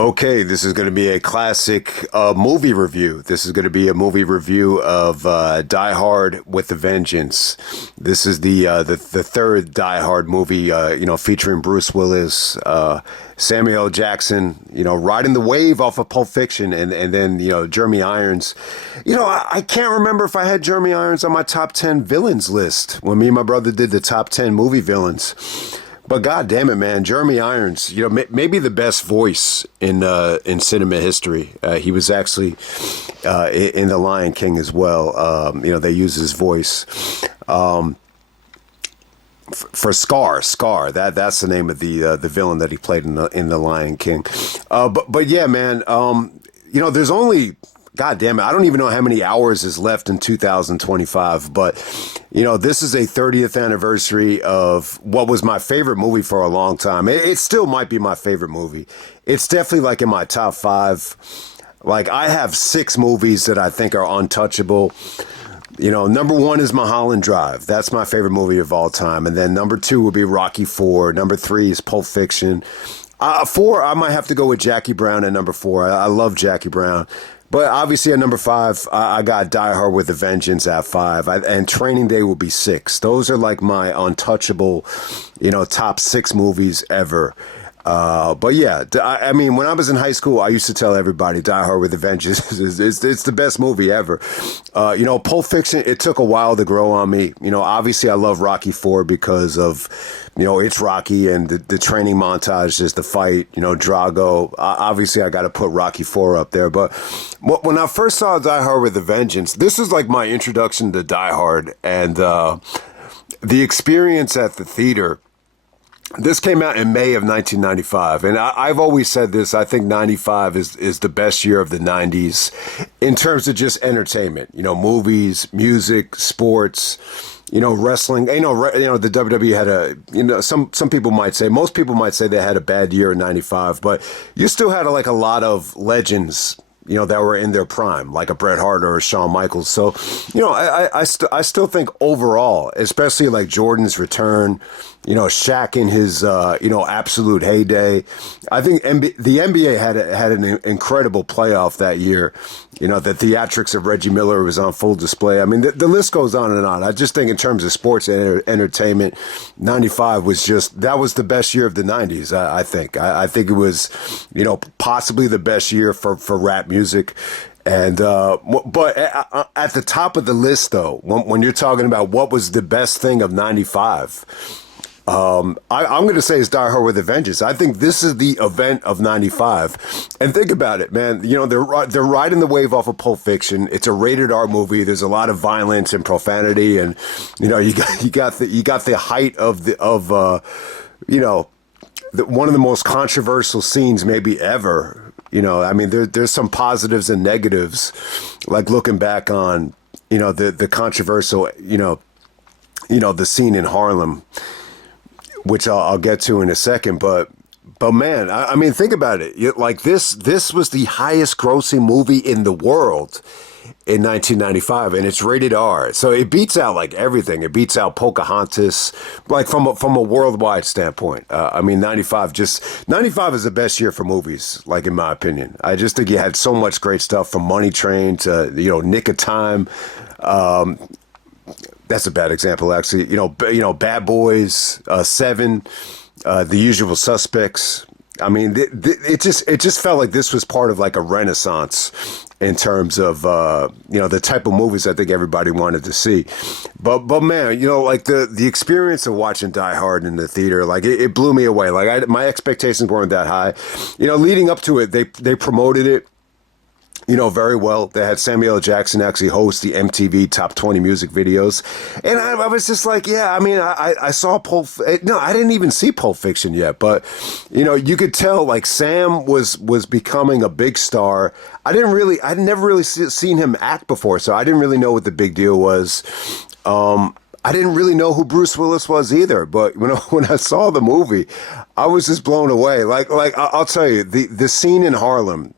Okay, this is going to be a classic movie review. This is going to be a movie review of Die Hard with a Vengeance. This is the third Die Hard movie, featuring Bruce Willis, Samuel L. Jackson, riding the wave off of Pulp Fiction, and then Jeremy Irons. I can't remember if I had Jeremy Irons on my top 10 villains list when me and my brother did the top 10 movie villains. But God damn it, man, Jeremy Irons, maybe the best voice in cinema history. He was actually in The Lion King as well. They use his voice for Scar. That's the name of the villain that he played in the Lion King. But yeah, man, there's only. God damn it. I don't even know how many hours is left in 2025, but this is a 30th anniversary of what was my favorite movie for a long time. It still might be my favorite movie. It's definitely like in my top five. Like I have six movies that I think are untouchable. Number one is Mulholland Drive. That's my favorite movie of all time. And then number two would be Rocky IV. Number three is Pulp Fiction. Four, I might have to go with Jackie Brown at number four. I love Jackie Brown. But obviously at number five, I got Die Hard with a Vengeance at five, and Training Day will be six. Those are like my untouchable, top six movies ever. But yeah, I mean, when I was in high school, I used to tell everybody Die Hard with a Vengeance it's the best movie ever. Pulp Fiction, it took a while to grow on me. Obviously I love Rocky IV because of, it's Rocky and the training montage, just the fight, Drago. Obviously I got to put Rocky IV up there. But when I first saw Die Hard with a Vengeance, this is like my introduction to Die Hard and the experience at the theater. This came out in May of 1995, and I've always said this. I think 95 is the best year of the 90s in terms of just entertainment. Movies, music, sports, wrestling. The WWE had some people might say, most people might say they had a bad year in 95, but you still had a lot of legends that were in their prime, like a Bret Hart or a Shawn Michaels. So, I still think overall, especially like Jordan's return, Shaq in his, absolute heyday. I think the NBA had an incredible playoff that year. The theatrics of Reggie Miller was on full display. I mean, the list goes on and on. I just think in terms of sports and entertainment, 95 that was the best year of the 90s, I think. I think it was, possibly the best year for rap music. And but at the top of the list, though, when you're talking about what was the best thing of 95, I'm going to say it's Die Hard with a Vengeance. I think this is the event of 95. And think about it, man. They're riding the wave off of Pulp Fiction. It's a rated R movie. There's a lot of violence and profanity, and you got the height of one of the most controversial scenes maybe ever. I mean, there's some positives and negatives, like looking back on, the controversial, the scene in Harlem, which I'll get to in a second. But man, I mean, think about it. Like this was the highest grossing movie in the world in 1995, and it's rated R. So it beats out like everything. It beats out Pocahontas, like from a worldwide standpoint. I mean, 95 is the best year for movies, like in my opinion. I just think you had so much great stuff from Money Train to, Nick of Time. That's a bad example, actually. Bad Boys, Seven, The Usual Suspects. I mean, it just felt like this was part of like a renaissance in terms of the type of movies I think everybody wanted to see. But man, like the experience of watching Die Hard in the theater, like it blew me away. Like my expectations weren't that high. Leading up to it, they promoted it, very well. They had Samuel L. Jackson actually host the MTV Top 20 music videos. And I was just like, yeah, I mean, I saw no, I didn't even see Pulp Fiction yet, but, you could tell like Sam was becoming a big star. I'd never really seen him act before, so I didn't really know what the big deal was. I didn't really know who Bruce Willis was either, but when I saw the movie, I was just blown away. Like I'll tell you, the scene in Harlem,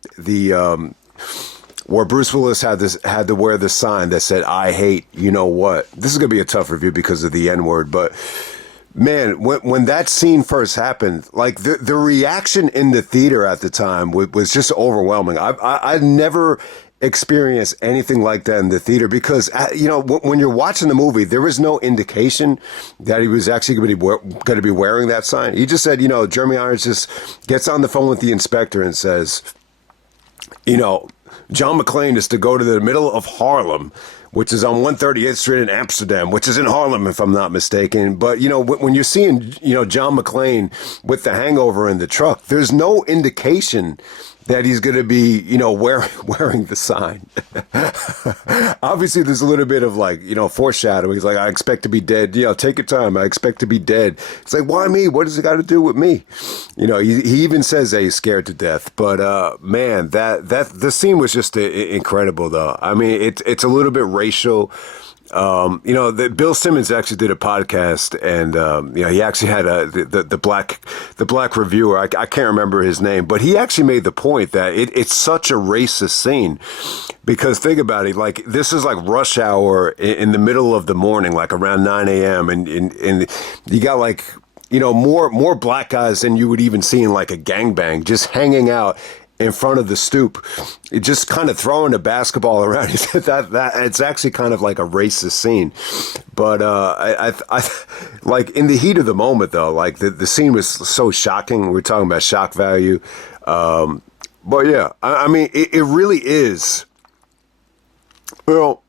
where Bruce Willis had to wear the sign that said "I hate you know what." This is gonna be a tough review because of the N-word, but Man, when that scene first happened, like the reaction in the theater at the time was just overwhelming. I never experienced anything like that in the theater because when you're watching the movie, there was no indication that he was actually going to be wearing that sign. He just said, Jeremy Irons just gets on the phone with the inspector and says, John McClane is to go to the middle of Harlem, which is on 138th Street in Amsterdam, which is in Harlem, if I'm not mistaken. But, when you're seeing, John McClane with the hangover in the truck, there's no indication that he's going to be, wearing the sign. Obviously, there's a little bit of foreshadowing. He's like, I expect to be dead. Take your time. I expect to be dead. It's like, why me? What does it got to do with me? He even says that he's scared to death. But man, the scene was just incredible, though. I mean, it's a little bit racial. Bill Simmons actually did a podcast, and he actually had the black reviewer. I can't remember his name, but he actually made the point that it's such a racist scene because think about it, like this is like rush hour in the middle of the morning, like around 9 a.m. and you got more black guys than you would even see in like a gangbang just hanging out in front of the stoop, just kind of throwing a basketball around. He said that it's actually kind of like a racist scene, but I like in the heat of the moment though, like the scene was so shocking. We're talking about shock value, but yeah, I mean it really is. Well,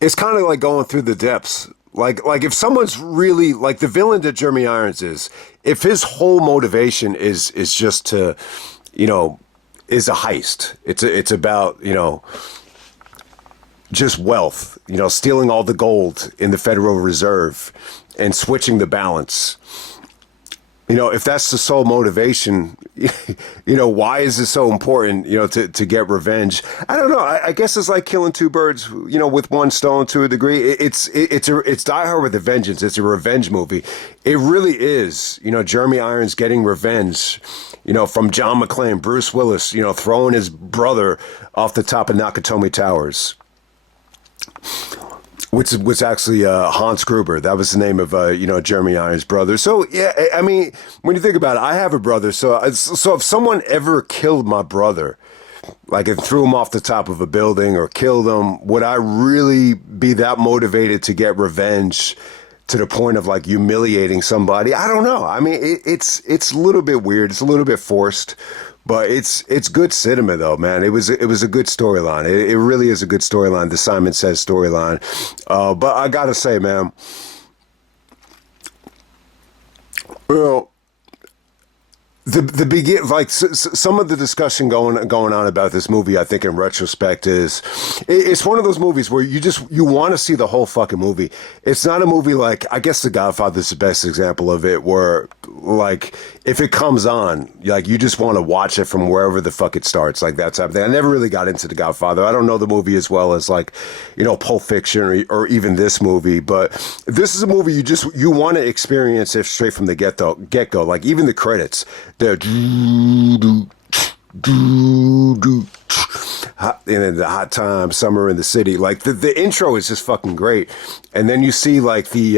it's kind of like going through the depths. Like if someone's really like the villain that Jeremy Irons is, if his whole motivation is just to is a heist. It's about, just wealth, stealing all the gold in the Federal Reserve and switching the balance. If that's the sole motivation, why is it so important, to get revenge? I don't know. I guess it's like killing two birds, with one stone to a degree. It's Die Hard with a Vengeance. It's a revenge movie. It really is, Jeremy Irons getting revenge, from John McClane, Bruce Willis, throwing his brother off the top of Nakatomi Towers. Which was actually Hans Gruber. That was the name of Jeremy Irons' brother. So yeah, I mean, when you think about it, I have a brother. So if someone ever killed my brother, like and threw him off the top of a building or killed him, would I really be that motivated to get revenge to the point of like humiliating somebody? I don't know. I mean, it's a little bit weird. It's a little bit forced. But it's good cinema though, man. It was a good storyline. It really is a good storyline. The Simon Says storyline. But I gotta say, man, well, the begin like some of the discussion going on about this movie, I think in retrospect is it's one of those movies where you want to see the whole fucking movie. It's not a movie like, I guess The Godfather's the best example of it, where like if it comes on, like you just want to watch it from wherever the fuck it starts, like that type of thing. I never really got into The Godfather. I don't know the movie as well as like Pulp Fiction or even this movie, but this is a movie you want to experience it straight from the get go. Like even the credits. And then the hot time, summer in the city. Like the intro is just fucking great, and then you see like the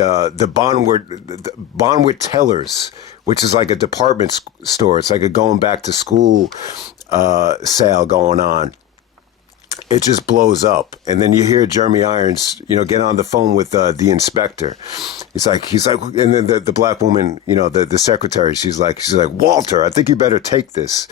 Bonwit Tellers, which is like a department store. It's like a going back to school sale going on. It just blows up, and then you hear Jeremy Irons, get on the phone with the inspector. He's like, and then the black woman, the secretary, she's like, Walter, I think you better take this.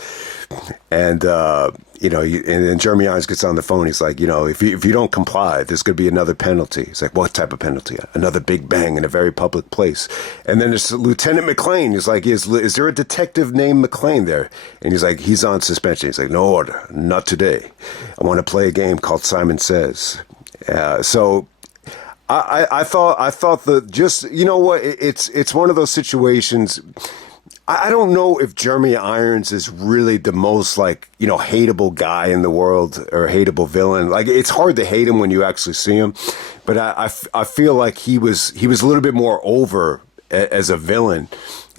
And and then Jeremy Irons gets on the phone. He's like, if you don't comply, there's going to be another penalty. He's like, what type of penalty? Another big bang in a very public place. And then there's Lieutenant McClane. He's like, is there a detective named McClane there? And he's like, he's on suspension. He's like, no order, not today. I want to play a game called Simon Says. So I thought that just, it's one of those situations. I don't know if Jeremy Irons is really the most hateable guy in the world or hateable villain. Like it's hard to hate him when you actually see him, but I feel like he was a little bit more over as a villain,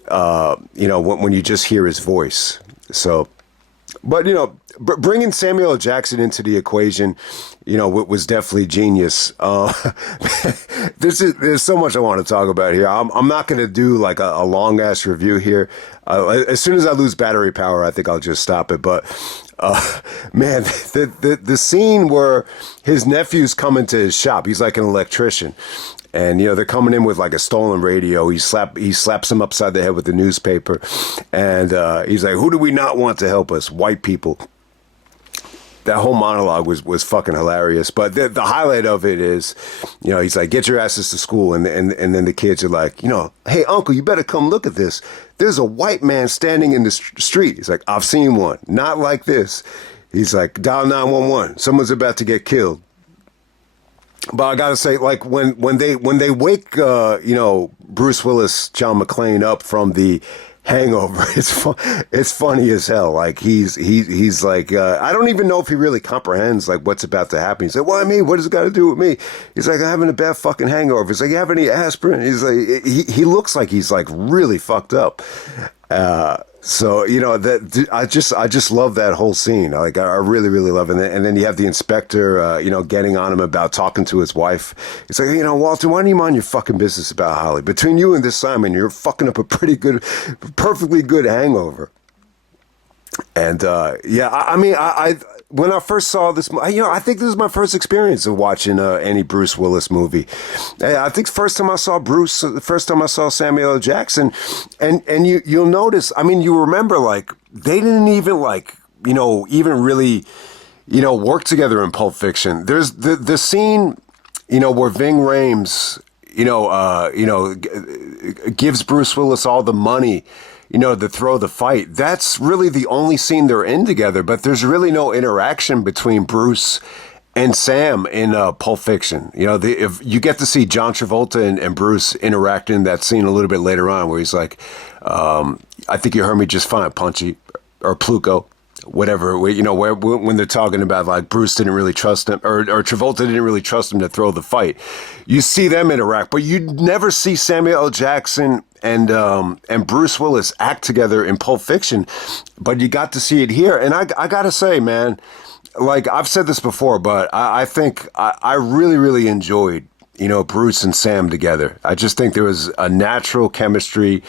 when you just hear his voice. So, But bringing Samuel L. Jackson into the equation, was definitely genius. There's so much I want to talk about here. I'm not going to do like a long ass review here. As soon as I lose battery power, I think I'll just stop it. But man, the scene where his nephew's coming to his shop, he's like an electrician. And they're coming in with like a stolen radio. He slaps him upside the head with the newspaper, and he's like, "Who do we not want to help us? White people." That whole monologue was fucking hilarious. But the highlight of it is, he's like, "Get your asses to school," and then the kids are like, "Hey, uncle, you better come look at this. There's a white man standing in the street." He's like, "I've seen one, not like this." He's like, "Dial 911. Someone's about to get killed." But I gotta say, like when they wake, Bruce Willis, John McClane up from the hangover, it's funny as hell. Like he's like, I don't even know if he really comprehends like what's about to happen. He's like, "Why me? What does it got to do with me?" He's like, "I'm having a bad fucking hangover." He's like, "You have any aspirin?" He's like, he looks like he's like really fucked up. So that I just love that whole scene. Like I really really love it. And then you have the inspector, getting on him about talking to his wife. He's like, "Walter, why don't you mind your fucking business about Holly? Between you and this Simon, you're fucking up a perfectly good hangover." And I when I first saw this, I think this is my first experience of watching any Bruce Willis movie. I think first time I saw Bruce, the first time I saw Samuel L. Jackson, and you'll notice. I mean, you remember like they didn't even like even really work together in Pulp Fiction. There's the scene where Ving Rhames gives Bruce Willis all the money, to throw the fight. That's really the only scene they're in together, but there's really no interaction between Bruce and Sam in Pulp Fiction. If you get to see John Travolta and Bruce interact in that scene a little bit later on, where he's like, "I think you heard me just fine, Punchy," or Pluko. Whatever, when they're talking about like Bruce didn't really trust him or Travolta didn't really trust him to throw the fight. You see them interact, but you never see Samuel L. Jackson and Bruce Willis act together in Pulp Fiction, but you got to see it here. And I gotta say, man, like I've said this before, but I think I really, really enjoyed, Bruce and Sam together. I just think there was a natural chemistry.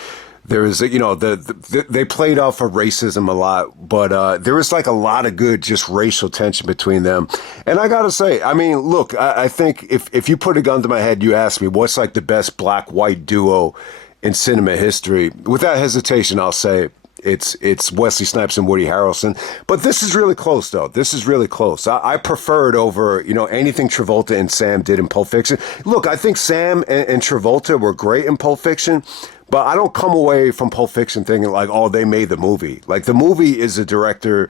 There was, they played off of racism a lot, but there was like a lot of good just racial tension between them. And I gotta say, I mean, look, I think if you put a gun to my head, you ask me what's like the best black-white duo in cinema history, without hesitation, I'll say it's Wesley Snipes and Woody Harrelson. But this is really close, though. This is really close. I prefer it over, anything Travolta and Sam did in Pulp Fiction. Look, I think Sam and Travolta were great in Pulp Fiction, but I don't come away from Pulp Fiction thinking like, oh, they made the movie. Like the movie is a director,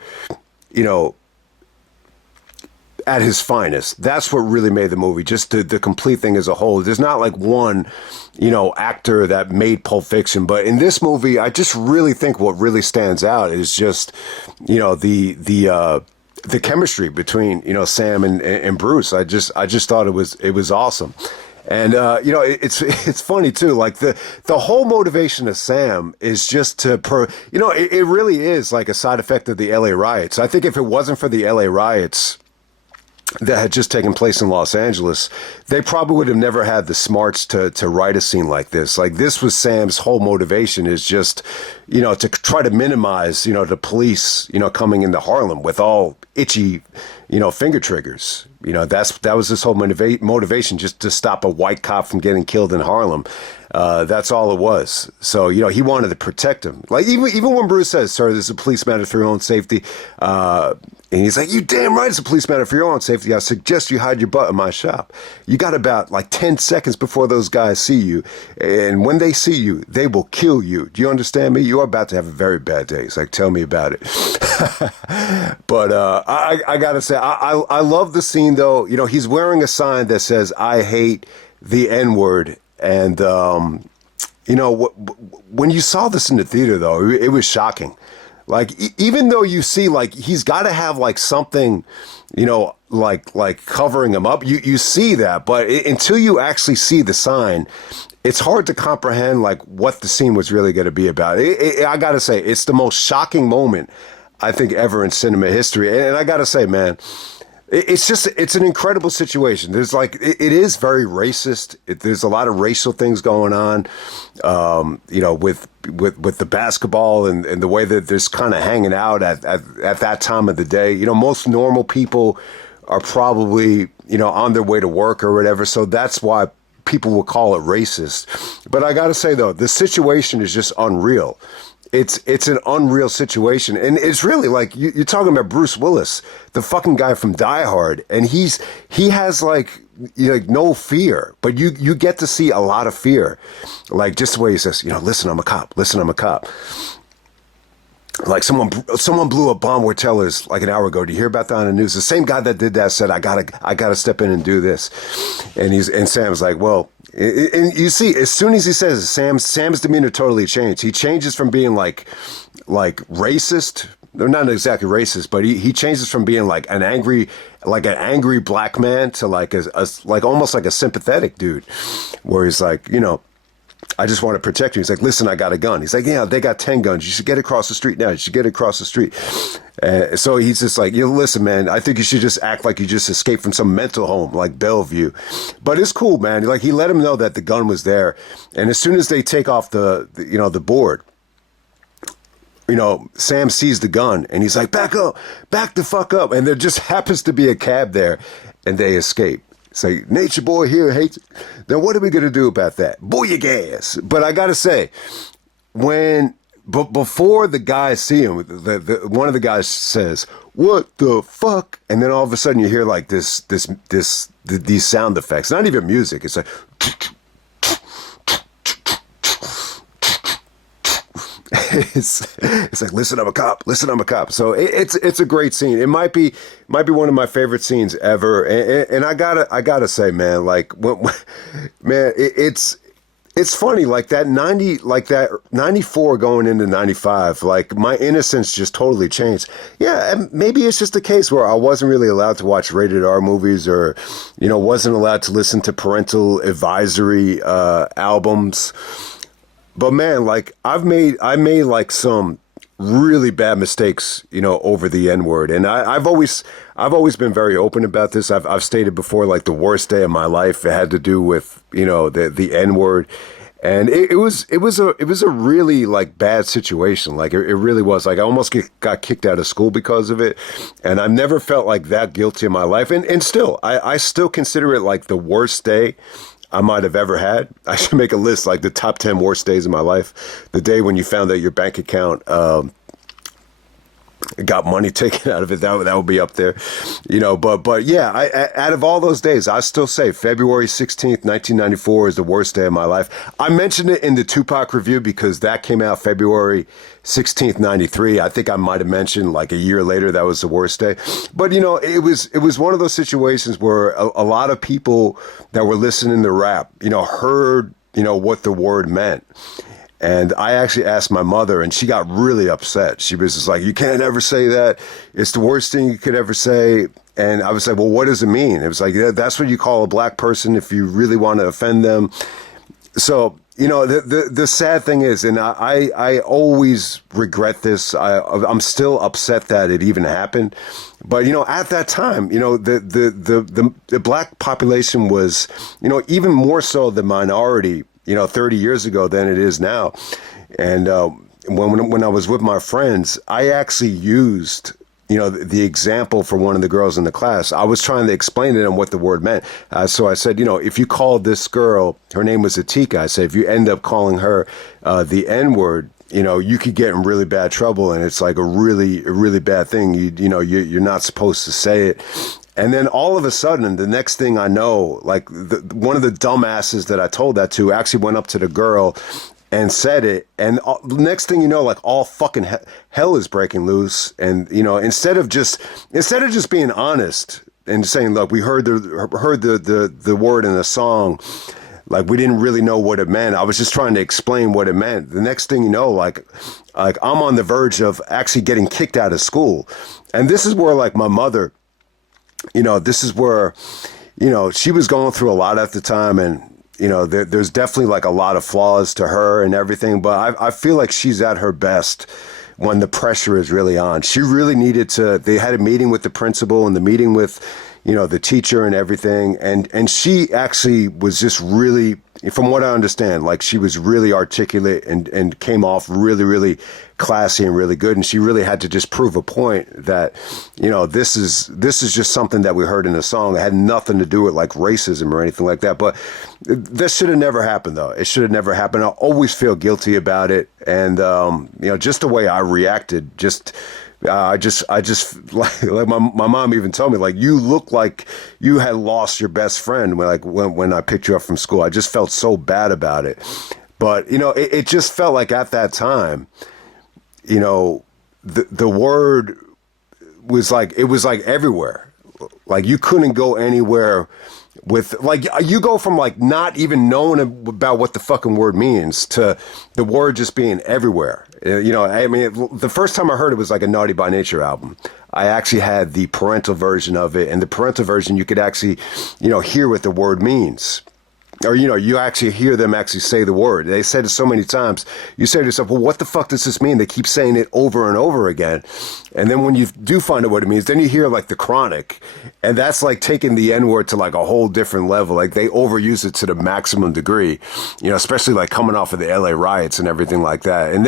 at his finest. That's what really made the movie, just the complete thing as a whole. There's not like one, actor that made Pulp Fiction. But in this movie, I just really think what really stands out is just, the chemistry between, Sam and Bruce. I just thought it was awesome. And it's funny too. Like the whole motivation of Sam is just to it really is like a side effect of the LA riots. I think if it wasn't for the LA riots that had just taken place in Los Angeles, they probably would have never had the smarts to write a scene like this. Like this was Sam's whole motivation, is just, to try to minimize, the police, coming into Harlem with all itchy, finger triggers. That was his whole motivation, just to stop a white cop from getting killed in Harlem. That's all it was. So, he wanted to protect him. Like even when Bruce says, "Sir, this is a police matter for your own safety," and he's like, "You damn right it's a police matter for your own safety. I suggest you hide your butt in my shop." You got about like 10 seconds before those guys see you. And when they see you, they will kill you. Do you understand me? You're about to have a very bad day. It's like, tell me about it. But I got to say, I love the scene, though. He's wearing a sign that says, "I hate the N-word." And, when you saw this in the theater, though, it was shocking. Like, even though you see, like, he's got to have, like, something, like covering him up. You see that, but until you actually see the sign, it's hard to comprehend, like, what the scene was really going to be about. I got to say, it's the most shocking moment I think, ever in cinema history. And I got to say, man, it's just it's an incredible situation. There's like it is very racist. There's a lot of racial things going on, with the basketball and the way that there's kind of hanging out at that time of the day. Most normal people are probably on their way to work or whatever. So that's why people will call it racist. But I got to say though, the situation is just unreal. It's an unreal situation, and it's really like you're talking about Bruce Willis, the fucking guy from Die Hard, and he has like no fear, but you get to see a lot of fear, like just the way he says, listen, I'm a cop. Listen, I'm a cop. Like someone blew a bomb where tellers like an hour ago. Do you hear about that on the news? The same guy that did that said, I gotta step in and do this, and Sam's like, well. And you see, as soon as he says it, Sam's demeanor totally changed. He changes from being like racist, or not exactly racist, but he changes from being like an angry black man to like like almost like a sympathetic dude, where he's like, I just want to protect you. He's like, listen, I got a gun. He's like, yeah, they got 10 guns. You should get across the street now. You should get across the street. So he's just like, listen, man, I think you should just act like you just escaped from some mental home like Bellevue. But it's cool, man. Like he let him know that the gun was there. And as soon as they take off the board, Sam sees the gun and he's like, back up, back the fuck up. And there just happens to be a cab there and they escape. Say, Nature Boy here hates it. Then what are we going to do about that? Booyah! But I got to say, before the guys see him, one of the guys says, what the fuck? And then all of a sudden you hear like these sound effects. Not even music. It's like... It's like, listen, I'm a cop. Listen, I'm a cop. So it's a great scene. It might be one of my favorite scenes ever. And I gotta say, man, like, man, it's funny, like that 94 going into 95, like my innocence just totally changed. Yeah, and maybe it's just a case where I wasn't really allowed to watch rated R movies, or wasn't allowed to listen to parental advisory albums. But man, like I made like some really bad mistakes, over the N-word, and I've always been very open about this. I've stated before, like the worst day of my life, it had to do with the N-word, and it was a really like bad situation. Like it really was. Like I almost got kicked out of school because of it, and I've never felt like that guilty in my life, and still I still consider it like the worst day I might have ever had. I should make a list, like the top 10 worst days of my life. The day when you found that your bank account got money taken out of it, that would be up there, But yeah, out of all those days, I still say February 16th, 1994 is the worst day of my life. I mentioned it in the Tupac review because that came out February 16th, 93. I think I might have mentioned like a year later that was the worst day. But it was one of those situations where a lot of people that were listening to rap, heard what the word meant. And I actually asked my mother, and she got really upset. She was just like, you can't ever say that. It's the worst thing you could ever say. And I was like, well, what does it mean? It was like, yeah, that's what you call a black person if you really want to offend them. So, the sad thing is, and I always regret this. I'm still upset that it even happened. But, at that time, the black population was, even more so the minority 30 years ago than it is now. And when I was with my friends, I actually used, the example for one of the girls in the class. I was trying to explain to them what the word meant. So I said, if you call this girl, her name was Atika, I said, if you end up calling her the N-word, you could get in really bad trouble, and it's like a really bad thing. You're not supposed to say it. And then all of a sudden, the next thing I know, like one of the dumbasses that I told that to actually went up to the girl and said it. And the next thing you know, like all fucking hell is breaking loose. And, instead of just being honest and saying, look, we heard the word in the song, like we didn't really know what it meant. I was just trying to explain what it meant. The next thing you know, like I'm on the verge of actually getting kicked out of school. And this is where like my mother, this is where, she was going through a lot at the time, and, there's definitely like a lot of flaws to her and everything, but I feel like she's at her best when the pressure is really on. She really needed to. They had a meeting with the principal and the meeting with, the teacher and everything, and she actually was just really, from what I understand, like she was really articulate and came off really, really classy and really good, and she really had to just prove a point that, this is just something that we heard in the song. It had nothing to do with like racism or anything like that. But this should have never happened, though. It should have never happened. I always feel guilty about it, and just the way I reacted, I just like my mom even told me, like, you look like you had lost your best friend when I picked you up from school. I just felt so bad about it. But, it just felt like at that time, the word was like, it was like everywhere. Like you couldn't go anywhere with, like, you go from like not even knowing about what the fucking word means to the word just being everywhere. I mean, the first time I heard it was like a Naughty by Nature album. I actually had the parental version of it, and the parental version you could actually, hear what the word means. Or, you actually hear them actually say the word. They said it so many times. You say to yourself, well, what the fuck does this mean? They keep saying it over and over again. And then when you do find out what it means, then you hear like the Chronic. And that's like taking the N-word to like a whole different level. Like they overuse it to the maximum degree, especially like coming off of the LA riots and everything like that. And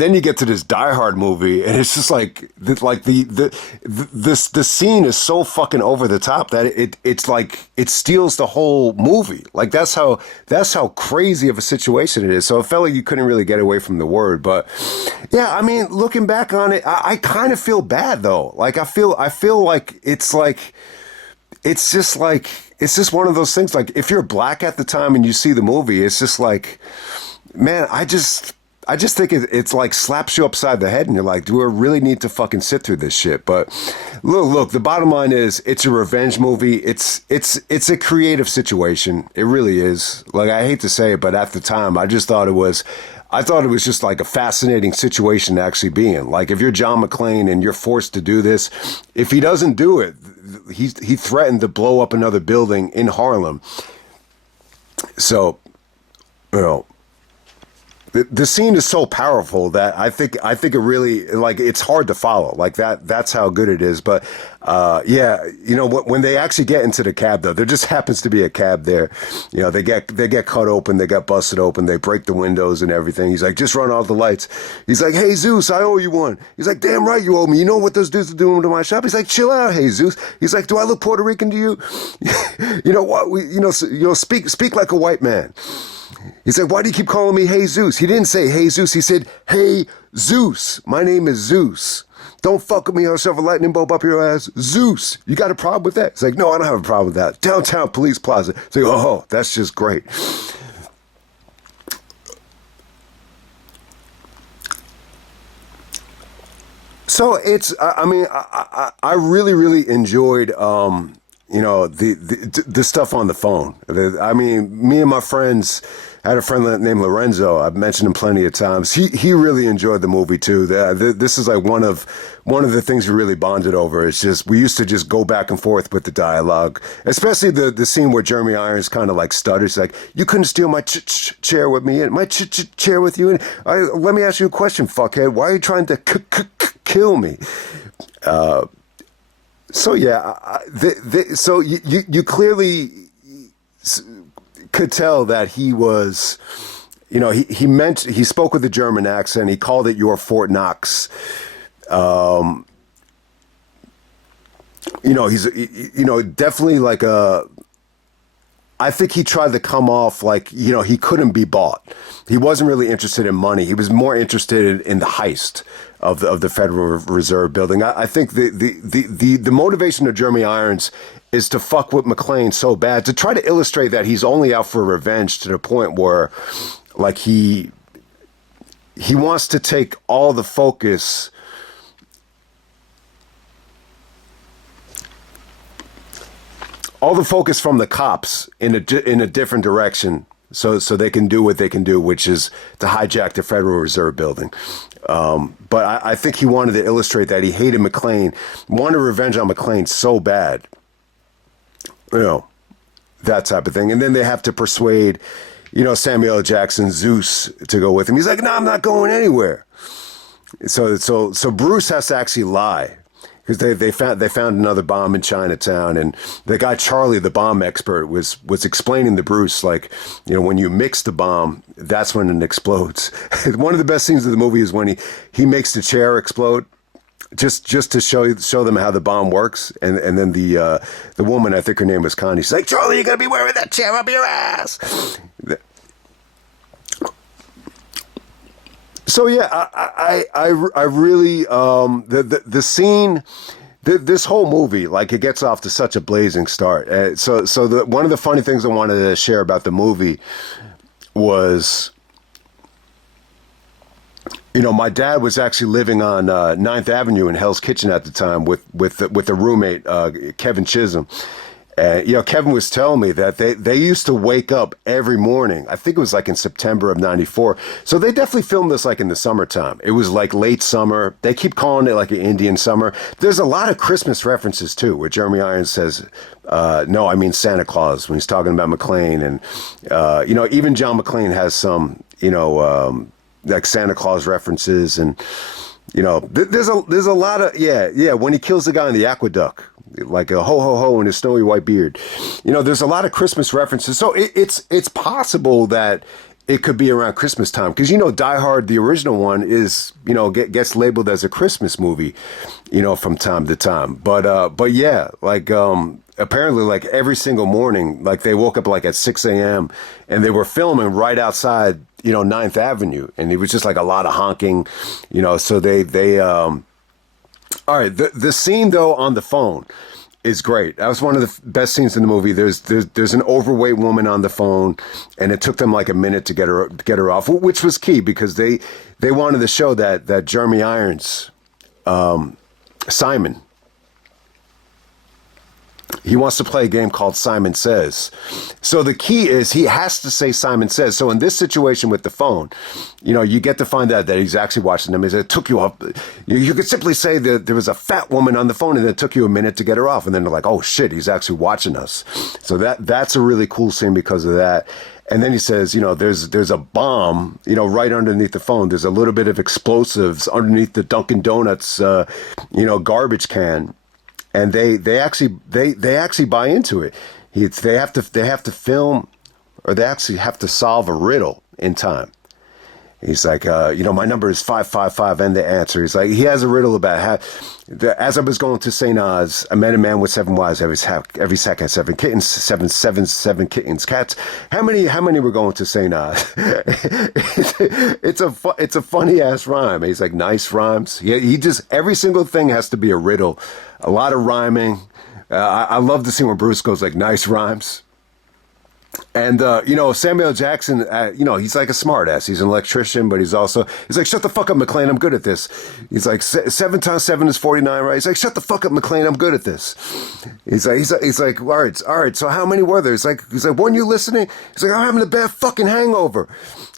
then you get to this Die Hard movie, and it's just like the scene is so fucking over the top that it's like it steals the whole movie. Like that's how crazy of a situation it is. So it felt like you couldn't really get away from the word. But yeah, I mean, looking back on it, I kind of feel bad though. Like I feel like it's just one of those things. Like if you're black at the time and you see the movie, it's just like, man, I just think it's like slaps you upside the head and you're like, do I really need to fucking sit through this shit? But look, the bottom line is it's a revenge movie. It's a creative situation. It really is. Like, I hate to say it, but at the time I thought it was just like a fascinating situation to actually be in. Like if you're John McClane and you're forced to do this, if he doesn't do it, he threatened to blow up another building in Harlem. So, the scene is so powerful that I think it really, like, it's hard to follow. Like that's how good it is. But yeah, when they actually get into the cab though, there just happens to be a cab there. They get cut open, they get busted open, they break the windows and everything. He's like, just run out the lights. He's like, hey Zeus, I owe you one. He's like, damn right you owe me. You know what those dudes are doing to my shop? He's like, chill out, hey Zeus. He's like, do I look Puerto Rican to you? You know what? Speak like a white man. He said, why do you keep calling me Hey Zeus? He didn't say Hey Zeus. He said, Hey Zeus. My name is Zeus. Don't fuck with me. I'll shove a lightning bolt up your ass. Zeus. You got a problem with that? It's like, no, I don't have a problem with that. Downtown Police Plaza. It's like, oh, that's just great. So I really, really enjoyed, the stuff on the phone. Me and my friends, I had a friend named Lorenzo. I've mentioned him plenty of times. He really enjoyed the movie too. This is like one of the things we really bonded over. It's just we used to just go back and forth with the dialogue, especially the scene where Jeremy Irons kind of like stutters, like, you couldn't steal my chair with me and my chair with you. And let me ask you a question, fuckhead. Why are you trying to kill me? So yeah, so you clearly could tell that he was, he spoke with a German accent. He called it your Fort Knox. He's definitely like I think he tried to come off like, he couldn't be bought. He wasn't really interested in money. He was more interested in the heist of the Federal Reserve building. I think the motivation of Jeremy Irons is to fuck with McClane so bad, to try to illustrate that he's only out for revenge, to the point where, like, he wants to take all the focus from the cops in a different direction, so they can do what they can do, which is to hijack the Federal Reserve building. But I think he wanted to illustrate that he hated McClane, wanted revenge on McClane so bad, that type of thing. And then they have to persuade, Samuel L. Jackson, Zeus, to go with him. He's like, no, I'm not going anywhere. So Bruce has to actually lie because they found another bomb in Chinatown, and the guy Charlie, the bomb expert, was explaining to Bruce, like, when you mix the bomb, that's when it explodes. One of the best scenes of the movie is when he makes the chair explode. Just to show them how the bomb works, and then the woman, I think her name was Connie, she's like, Charlie, you're gonna be wearing that chair up your ass. So yeah, I really the scene, this whole movie, like, it gets off to such a blazing start. One of the funny things I wanted to share about the movie was, my dad was actually living on 9th Avenue in Hell's Kitchen at the time with a roommate, Kevin Chisholm. Kevin was telling me that they used to wake up every morning. I think it was like in September of '94. So they definitely filmed this like in the summertime. It was like late summer. They keep calling it like an Indian summer. There's a lot of Christmas references too, where Jeremy Irons says, no, I mean Santa Claus, when he's talking about McClane. And, even John McClane has some, like Santa Claus references. And, there's a lot of, yeah, when he kills the guy in the aqueduct, like a ho ho ho and a snowy white beard. There's a lot of Christmas references. So it's possible that it could be around Christmas time, because Die Hard, the original one, is gets labeled as a Christmas movie, from time to time. But yeah, like apparently, like every single morning, like they woke up like at 6 a.m. and they were filming right outside 9th Avenue, and it was just like a lot of honking, So they all right, the scene though on the phone is great. That was one of the best scenes in the movie. There's an overweight woman on the phone, and it took them like a minute to get her off, which was key because they wanted to show that Jeremy Irons, Simon, he wants to play a game called Simon Says. So the key is he has to say Simon Says. So in this situation with the phone, you get to find out that he's actually watching them. It took you up. You could simply say that there was a fat woman on the phone and it took you a minute to get her off. And then they're like, oh shit, he's actually watching us. So that's a really cool scene because of that. And then he says, there's a bomb, right underneath the phone. There's a little bit of explosives underneath the Dunkin' Donuts, garbage can. And they actually buy into it. They have to film, or they actually have to solve a riddle in time. He's like, my number is 555 and the answer. He's like, he has a riddle about how, as I was going to St. Oz, I met a man with 7 wives, every sack had 7 kittens, seven kittens, cats. How many were going to St. Oz? It's a funny ass rhyme. He's like, nice rhymes. He just, every single thing has to be a riddle, a lot of rhyming. I love the scene where Bruce goes like, nice rhymes. And, Samuel Jackson, he's like a smart ass. He's an electrician, but he's like, shut the fuck up, McClane, I'm good at this. He's like, 7 times 7 is 49, right? He's like, shut the fuck up, McClane, I'm good at this. He's like, all right, so how many were there? He's like, weren't you listening? He's like, I'm having a bad fucking hangover.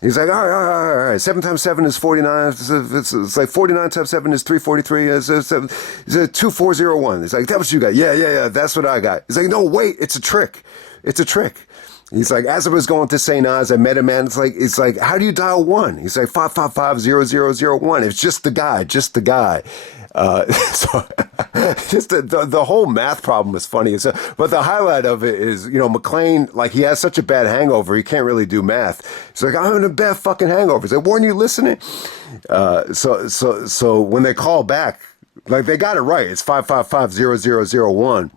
He's like, all right. 7 times 7 is 49. It's like 49 times 7 is 343. It's 2401. He's like, that what you got? Yeah, that's what I got. He's like, no, wait, it's a trick. He's like, as I was going to St. Oz, I met a man. It's like, how do you dial 1? He's like, 555-0001. It's just the guy. So just the whole math problem was funny. So, but the highlight of it is, McClane, like, he has such a bad hangover, he can't really do math. He's like, I'm having a bad fucking hangover. He's like, weren't you listening? So when they call back, like, they got it right. It's 555-0001.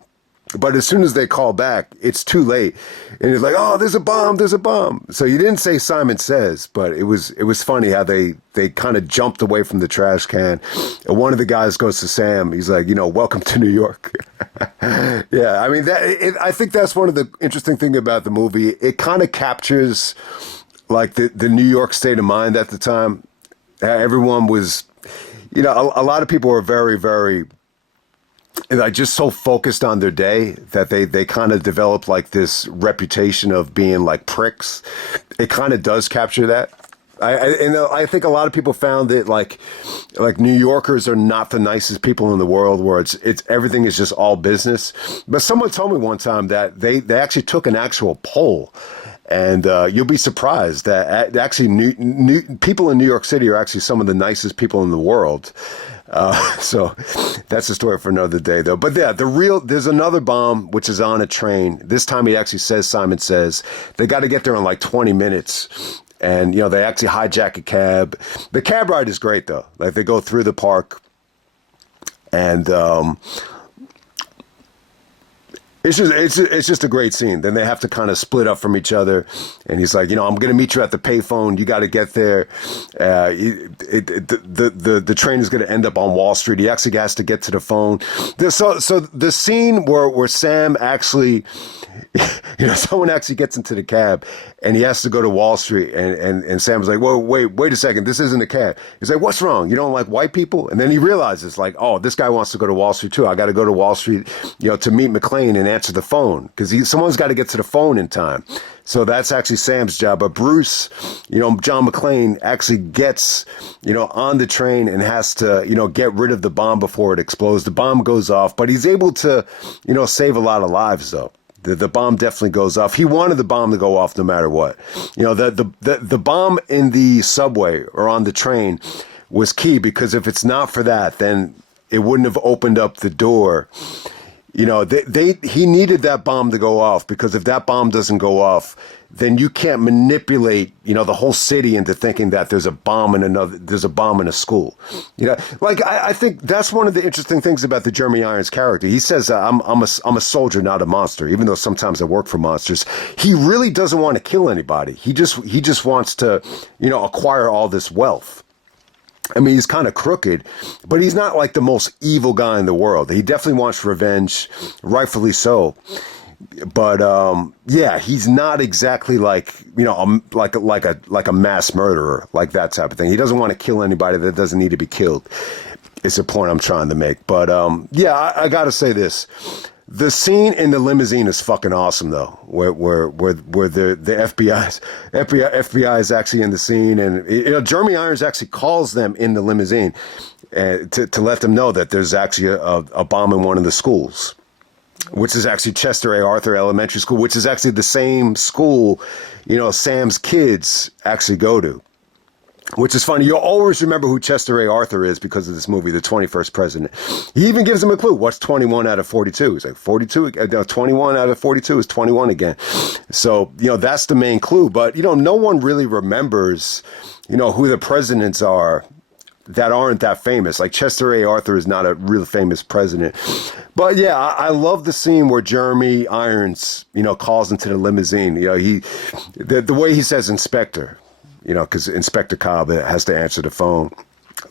But as soon as they call back, it's too late. And it's like, oh, there's a bomb. So you didn't say Simon Says, but it was funny how they kind of jumped away from the trash can. And one of the guys goes to Sam. He's like, welcome to New York. Yeah, I mean, I think that's one of the interesting things about the movie. It kind of captures, like, the New York state of mind at the time. Everyone was, a lot of people were very, very, like, just so focused on their day that they kind of developed like this reputation of being like pricks. It kind of does capture that. I think a lot of people found that like New Yorkers are not the nicest people in the world, where it's everything is just all business. But someone told me one time that they actually took an actual poll, And you'll be surprised that actually people in New York City are actually some of the nicest people in the world. So that's a story for another day, though. But yeah, there's another bomb which is on a train. This time he actually says, Simon says, they got to get there in like 20 minutes. And, they actually hijack a cab. The cab ride is great, though. Like, they go through the park. And it's just a great scene. Then they have to kind of split up from each other, and he's like, I'm going to meet you at the payphone. You got to get there. The train is going to end up on Wall Street. He actually has to get to the phone. So the scene where Sam actually, someone actually gets into the cab, and he has to go to Wall Street, and Sam's like, whoa, wait a second, this isn't a cab. He's like, what's wrong? You don't like white people? And then he realizes, like, oh, this guy wants to go to Wall Street too. I got to go to Wall Street, to meet McClane and answer the phone, because someone's got to get to the phone in time. So that's actually Sam's job. But Bruce, John McClane actually gets, on the train and has to, get rid of the bomb before it explodes. The bomb goes off, but he's able to, save a lot of lives, though. The bomb definitely goes off. He wanted the bomb to go off no matter what. The bomb in the subway or on the train was key, because if it's not for that, then it wouldn't have opened up the door. He needed that bomb to go off, because if that bomb doesn't go off, then you can't manipulate, the whole city into thinking that there's a bomb in a school. I think that's one of the interesting things about the Jeremy Irons character. He says, I'm a soldier, not a monster, even though sometimes I work for monsters. He really doesn't want to kill anybody. He just wants to, acquire all this wealth. I mean, he's kind of crooked, but he's not like the most evil guy in the world. He definitely wants revenge, rightfully so. But yeah, he's not exactly like like a mass murderer, like that type of thing. He doesn't want to kill anybody that doesn't need to be killed. It's the point I'm trying to make. But yeah, I got to say this. The scene in the limousine is fucking awesome, though, where the FBI is actually in the scene, and Jeremy Irons actually calls them in the limousine to let them know that there's actually a bomb in one of the schools, which is actually Chester A. Arthur Elementary School, which is actually the same school, Sam's kids actually go to. Which is funny. You'll always remember who Chester A. Arthur is because of this movie, The 21st President. He even gives him a clue. What's 21 out of 42? He's like, 42? 21 out of 42 is 21 again. So, that's the main clue. But, no one really remembers, who the presidents are that aren't that famous. Like, Chester A. Arthur is not a real famous president. But, yeah, I love the scene where Jeremy Irons, calls into the limousine. The way he says inspector. Because Inspector Cobb has to answer the phone.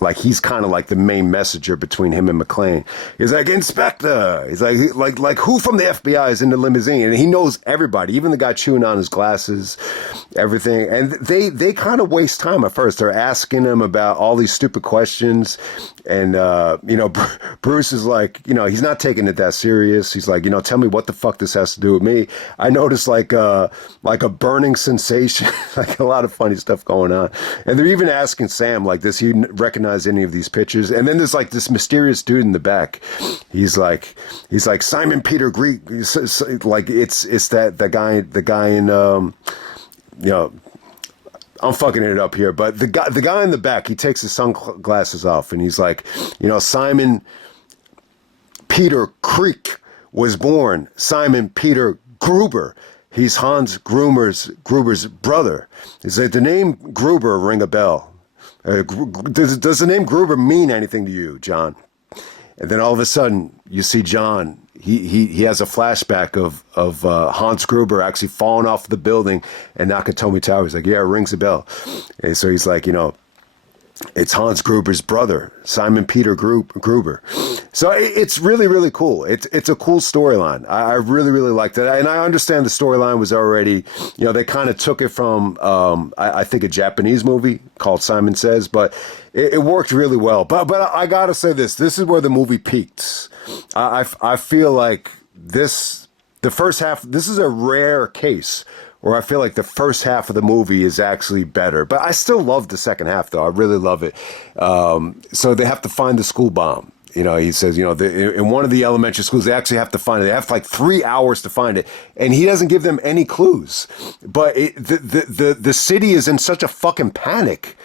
Like, he's kind of like the main messenger between him and McClane. He's like, Inspector! He's like who from the FBI is in the limousine? And he knows everybody, even the guy chewing on his glasses, everything. And they kind of waste time at first. They're asking him about all these stupid questions. And, Bruce is like, he's not taking it that serious. He's like, tell me what the fuck this has to do with me. I noticed like a burning sensation, like a lot of funny stuff going on. And they're even asking Sam, like, does he recognize any of these pictures? And then there's like this mysterious dude in the back. He's like Simon Peter Greek. Like it's the guy in, I'm fucking it up here, but the guy in the back, he takes his sunglasses off and he's like, Simon Peter Creek was born Simon Peter Gruber. He's Hans Gruber's brother. Is that the name Gruber ring a bell? Does the name Gruber mean anything to you, John? And then all of a sudden, you see John. He has a flashback of Hans Gruber actually falling off the building and Nakatomi Tower. He's like, yeah, it rings a bell. And so he's like, it's Hans Gruber's brother, Simon Peter Gruber. So it's really, really cool. It's a cool storyline. I really, really liked it. And I understand the storyline was already, they kind of took it from, I think, a Japanese movie called Simon Says, but it worked really well. But I got to say this is where the movie peaked. I feel like the first half, this is a rare case where I feel like the first half of the movie is actually better. But I still love the second half, though. I really love it. So they have to find the school bomb. he says, in one of the elementary schools, they actually have to find it. They have like 3 hours to find it. And he doesn't give them any clues. But the city is in such a fucking panic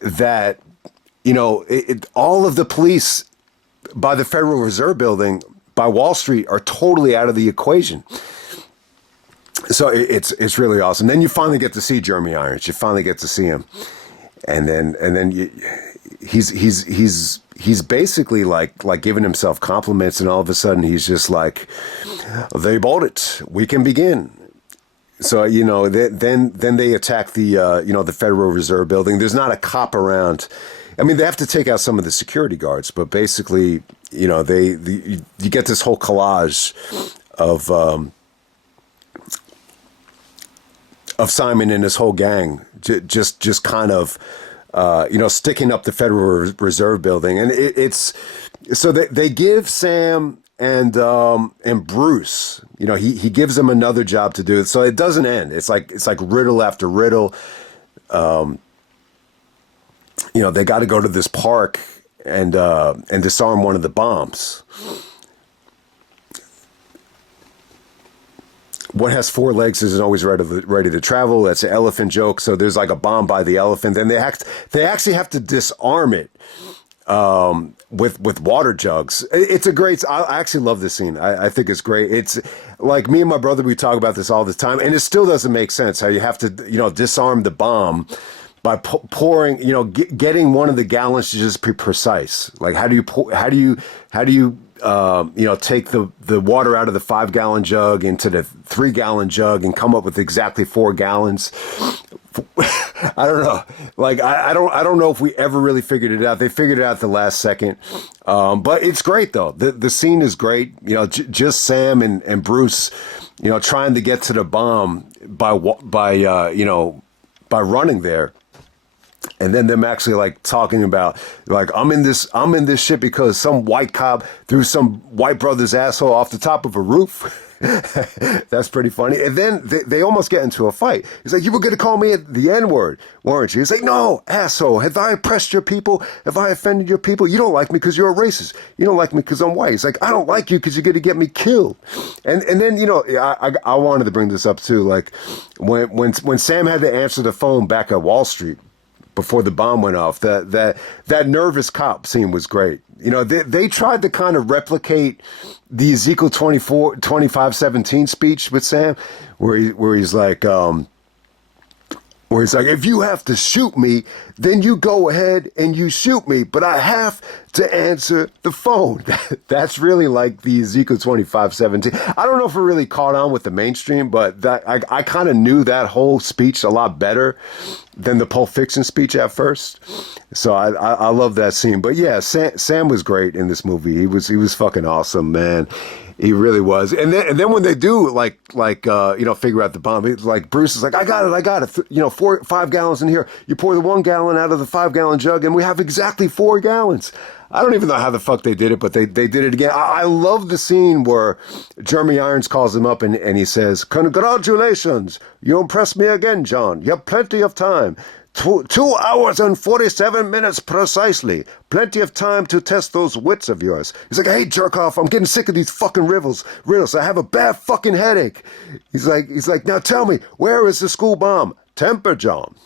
that, all of the police by the Federal Reserve Building, by Wall Street, are totally out of the equation. So it's really awesome. Then you finally get to see Jeremy Irons. You finally get to see him. And then he's basically like giving himself compliments, and all of a sudden he's just like, they bought it. We can begin. So then they attack the the Federal Reserve Building. There's not a cop around. I mean, they have to take out some of the security guards, but basically, you get this whole collage of Simon and his whole gang just kind of sticking up the Federal Reserve Building, and it's so they give Sam and Bruce, he gives them another job to do, so it doesn't end. It's like riddle after riddle. They got to go to this park and disarm one of the bombs. What has four legs isn't always ready to travel. That's an elephant joke. So there's like a bomb by the elephant, and they actually have to disarm it with water jugs. It's a great. I actually love this scene. I think it's great. It's like me and my brother, we talk about this all the time, and it still doesn't make sense how you have to disarm the bomb by pouring, getting one of the gallons to just be precise. Like how do you take the water out of the 5-gallon jug into the 3-gallon jug and come up with exactly 4 gallons. I don't know. Like, I don't know if we ever really figured it out. They figured it out at the last second. But it's great though. The scene is great. Just Sam and Bruce, trying to get to the bomb by running there. And then them actually like talking about like, I'm in this shit because some white cop threw some white brother's asshole off the top of a roof. That's pretty funny. And then they almost get into a fight. He's like, you were going to call me the N-word, weren't you? He's like, no, asshole. Have I oppressed your people? Have I offended your people? You don't like me because you're a racist. You don't like me because I'm white. He's like, I don't like you because you're going to get me killed. And then, I wanted to bring this up too. Like when Sam had to answer the phone back at Wall Street, before the bomb went off, that nervous cop scene was great. They tried to kind of replicate the Ezekiel 25:17 speech with Sam, where he's like, if you have to shoot me, then you go ahead and you shoot me, but I have to answer the phone. That's really like the Ezekiel 25:17. I don't know if it really caught on with the mainstream, but that I kind of knew that whole speech a lot better than the Pulp Fiction speech at first. So I love that scene. But yeah, Sam was great in this movie. He was fucking awesome, man. He really was. And then when they do figure out the bomb, it's like Bruce is like, I got it. 5 gallons in here. You pour the 1 gallon out of the 5-gallon jug and we have exactly 4 gallons. I don't even know how the fuck they did it, but they did it again. I love the scene where Jeremy Irons calls him up and he says, congratulations. You impressed me again, John. You have plenty of time. 2 hours and 47 minutes precisely. Plenty of time to test those wits of yours. He's like, hey, jerk off, I'm getting sick of these fucking riddles. I have a bad fucking headache. He's like, now tell me, where is the school bomb? Temper, John.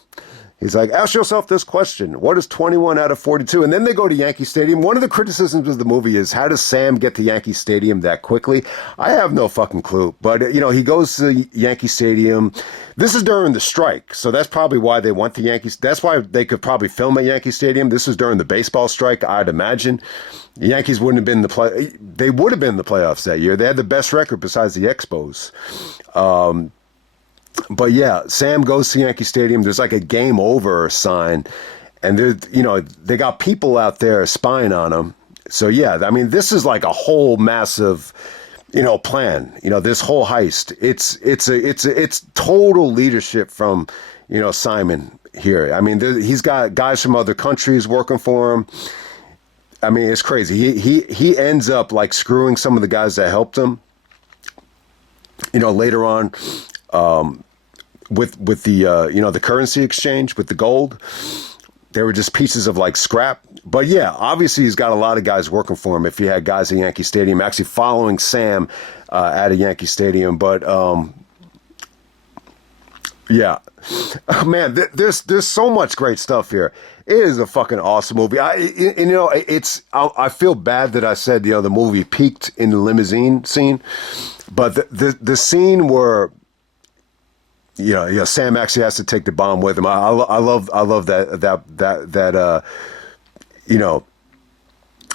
He's like, ask yourself this question. What is 21 out of 42? And then they go to Yankee Stadium. One of the criticisms of the movie is, how does Sam get to Yankee Stadium that quickly? I have no fucking clue. But, he goes to Yankee Stadium. This is during the strike. So that's probably why they went to Yankees. That's why they could probably film at Yankee Stadium. This was during the baseball strike, I'd imagine. The Yankees wouldn't have been they would have been in the playoffs that year. They had the best record besides the Expos. But yeah, Sam goes to Yankee Stadium. There's like a game over sign, and they got people out there spying on him. So yeah, I mean, this is like a whole massive, plan. This whole heist. It's total leadership from, Simon here. I mean, he's got guys from other countries working for him. I mean, it's crazy. He ends up like screwing some of the guys that helped him. Later on. With the the currency exchange with the gold, they were just pieces of like scrap. But yeah, obviously he's got a lot of guys working for him. If he had guys at Yankee Stadium, actually following Sam at a Yankee Stadium, but yeah, man, there's so much great stuff here. It is a fucking awesome movie. I feel bad that I said the movie peaked in the limousine scene, but the scene where Sam actually has to take the bomb with him. I love that you know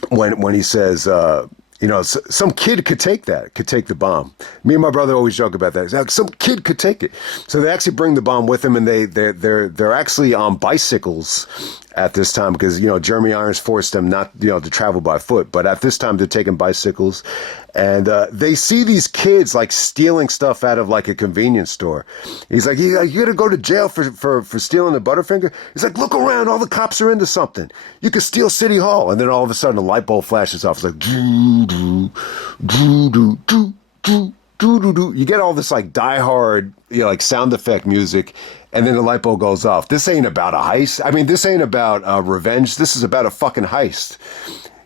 when he says some kid could take the bomb. Me and my brother always joke about that. It's like, some kid could take it. So they actually bring the bomb with them, and they're actually on bicycles at this time because Jeremy Irons forced them not to travel by foot, but at this time they're taking bicycles, and they see these kids like stealing stuff out of like a convenience store. He's like, you gotta go to jail for stealing a Butterfinger. He's like, look around, all the cops are into something. You could steal City Hall, and then all of a sudden a light bulb flashes off. It's like doo doo doo doo doo doo doo doo doo. You get all this like Die Hard like sound effect music. And then the light bulb goes off. This ain't about a heist. I mean, this ain't about revenge. This is about a fucking heist.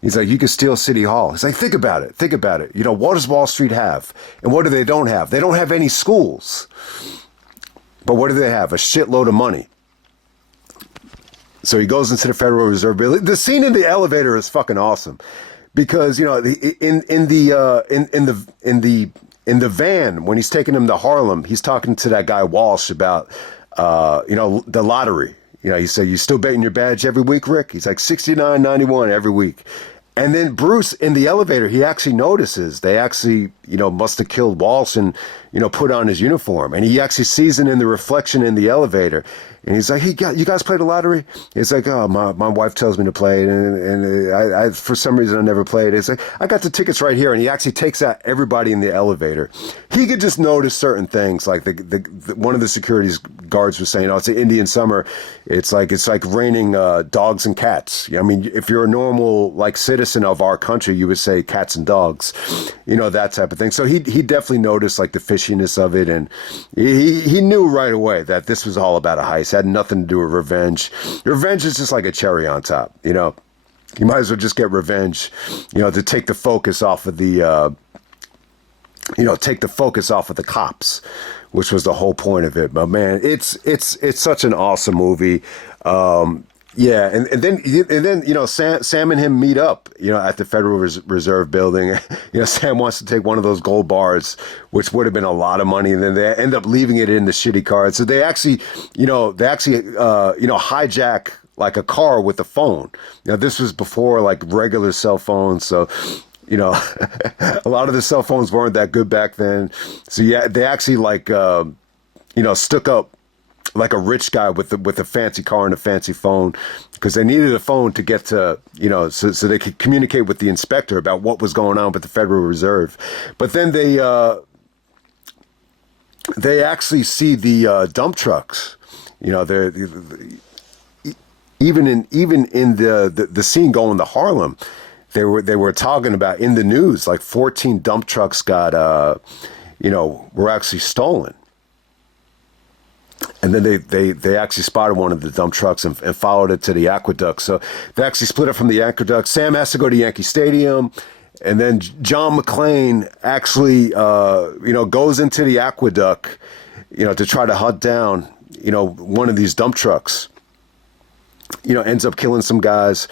He's like, you can steal City Hall. He's like, think about it. Think about it. What does Wall Street have? And what do they don't have? They don't have any schools. But what do they have? A shitload of money. So he goes into the Federal Reserve building. The scene in the elevator is fucking awesome. Because, in the van, when he's taking him to Harlem, he's talking to that guy Walsh about the lottery. He said, you still betting your badge every week, Rick? He's like 69.91 every week. And then Bruce in the elevator, he actually notices they actually, must have killed Walsh and, put on his uniform. And he actually sees it in the reflection in the elevator. And he's like, you guys play the lottery? It's like, oh, my wife tells me to play it. And I for some reason, I never played it. It's like, I got the tickets right here. And he actually takes out everybody in the elevator. He could just notice certain things. Like one of the security guards was saying, oh, it's an Indian summer. It's like raining dogs and cats. I mean, if you're a normal like citizen of our country, you would say cats and dogs, that type of thing. So he definitely noticed like the fishiness of it. And he knew right away that this was all about a heist. Had nothing to do with revenge. Revenge is just like a cherry on top, You might as well just get revenge, to take the focus off of the, take the focus off of the cops, which was the whole point of it. But man, it's such an awesome movie. Yeah, and then Sam and him meet up at the Federal Reserve building. Sam wants to take one of those gold bars, which would have been a lot of money, and then they end up leaving it in the shitty card. So they actually hijack like a car with a phone. This was before like regular cell phones, so a lot of the cell phones weren't that good back then. So yeah, they actually like stuck up like a rich guy with a fancy car and a fancy phone, because they needed a phone to get to, so they could communicate with the inspector about what was going on with the Federal Reserve. But then they actually see the dump trucks. They're even in the scene going to Harlem, they were talking about in the news like 14 dump trucks got were actually stolen. And then they actually spotted one of the dump trucks and followed it to the aqueduct. So they actually split it from the aqueduct. Sam has to go to Yankee Stadium. And then John McClane actually, goes into the aqueduct, to try to hunt down, one of these dump trucks. Ends up killing some guys.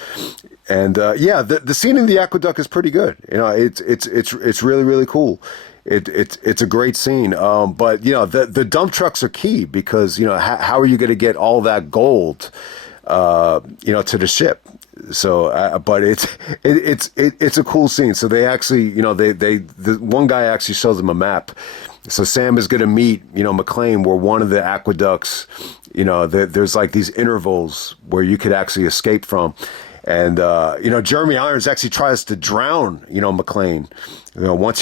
And the scene in the aqueduct is pretty good. It's really, really cool. It's a great scene. But the dump trucks are key because how are you going to get all that gold to the ship? So but it's a cool scene. So they actually the one guy actually shows them a map. So Sam is going to meet McClane where one of the aqueducts, there's like these intervals where you could actually escape from. And Jeremy Irons actually tries to drown McClane. Once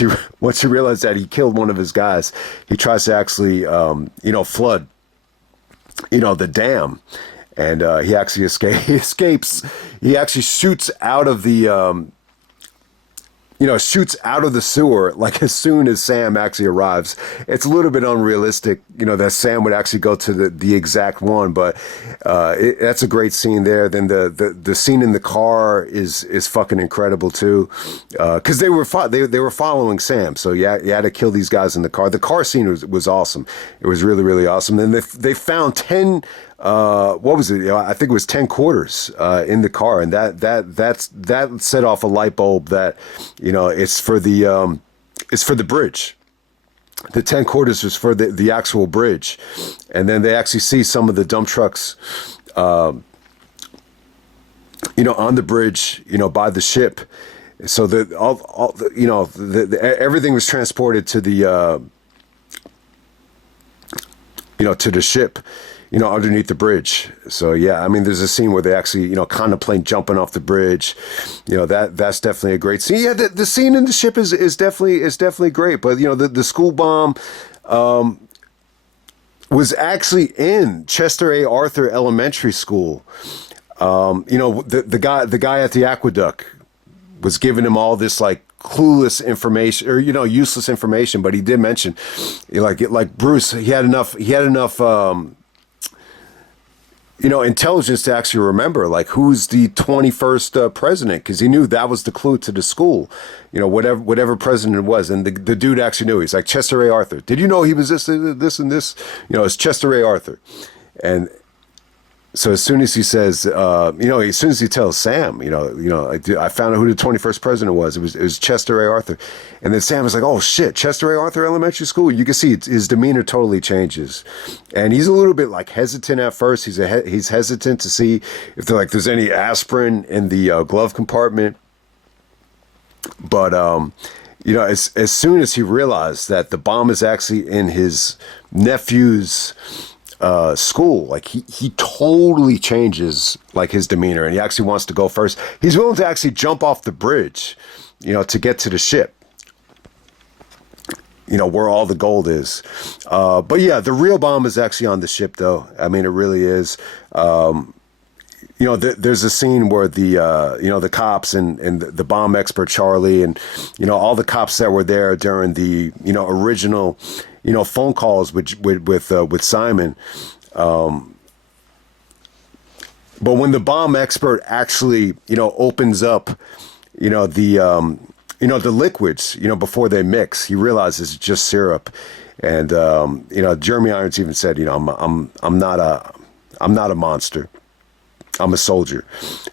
he realized that he killed one of his guys, he tries to actually flood the dam, and he actually escapes. He actually shoots out of the shoots out of the sewer like as soon as Sam actually arrives. It's a little bit unrealistic, that Sam would actually go to the exact one, but that's a great scene there. Then the scene in the car is fucking incredible too, because they were following Sam, so you had to kill these guys in the car. The car scene was awesome. It was really really awesome. Then they found 10. What was it? I think it was 10 quarters in the car, and that set off a light bulb that it's for the bridge. The 10 quarters was for the actual bridge, and then they actually see some of the dump trucks, on the bridge, by the ship. So everything was transported to the to the ship, underneath the bridge. So yeah, I mean, there's a scene where they actually, contemplate jumping off the bridge. That's definitely a great scene. Yeah, the scene in the ship is definitely great. But the school bomb was actually in Chester A. Arthur Elementary School. The guy at the aqueduct was giving him all this like clueless information or useless information, but he did mention like Bruce, he had enough intelligence to actually remember like who's the 21st president, because he knew that was the clue to the school, whatever president it was. And the dude actually knew. He's like, Chester A. Arthur, did you know he was this and this? It's Chester A. Arthur. And so as soon as he says, as soon as he tells Sam, I found out who the 21st president was. It was Chester A. Arthur. And then Sam was like, oh shit, Chester A. Arthur Elementary School. You can see his demeanor totally changes. And he's a little bit like hesitant at first. He's hesitant to see if there's any aspirin in the glove compartment. But, as soon as he realized that the bomb is actually in his nephew's school, like he totally changes like his demeanor, and he actually wants to go first. He's willing to actually jump off the bridge, to get to the ship, where all the gold is. But yeah, the real bomb is actually on the ship, though. I mean, it really is. There's a scene where the cops and the bomb expert Charlie and all the cops that were there during the original phone calls with Simon. But when the bomb expert actually opens up the liquids before they mix, he realizes it's just syrup. And Jeremy Irons even said, I'm not a monster. I'm a soldier.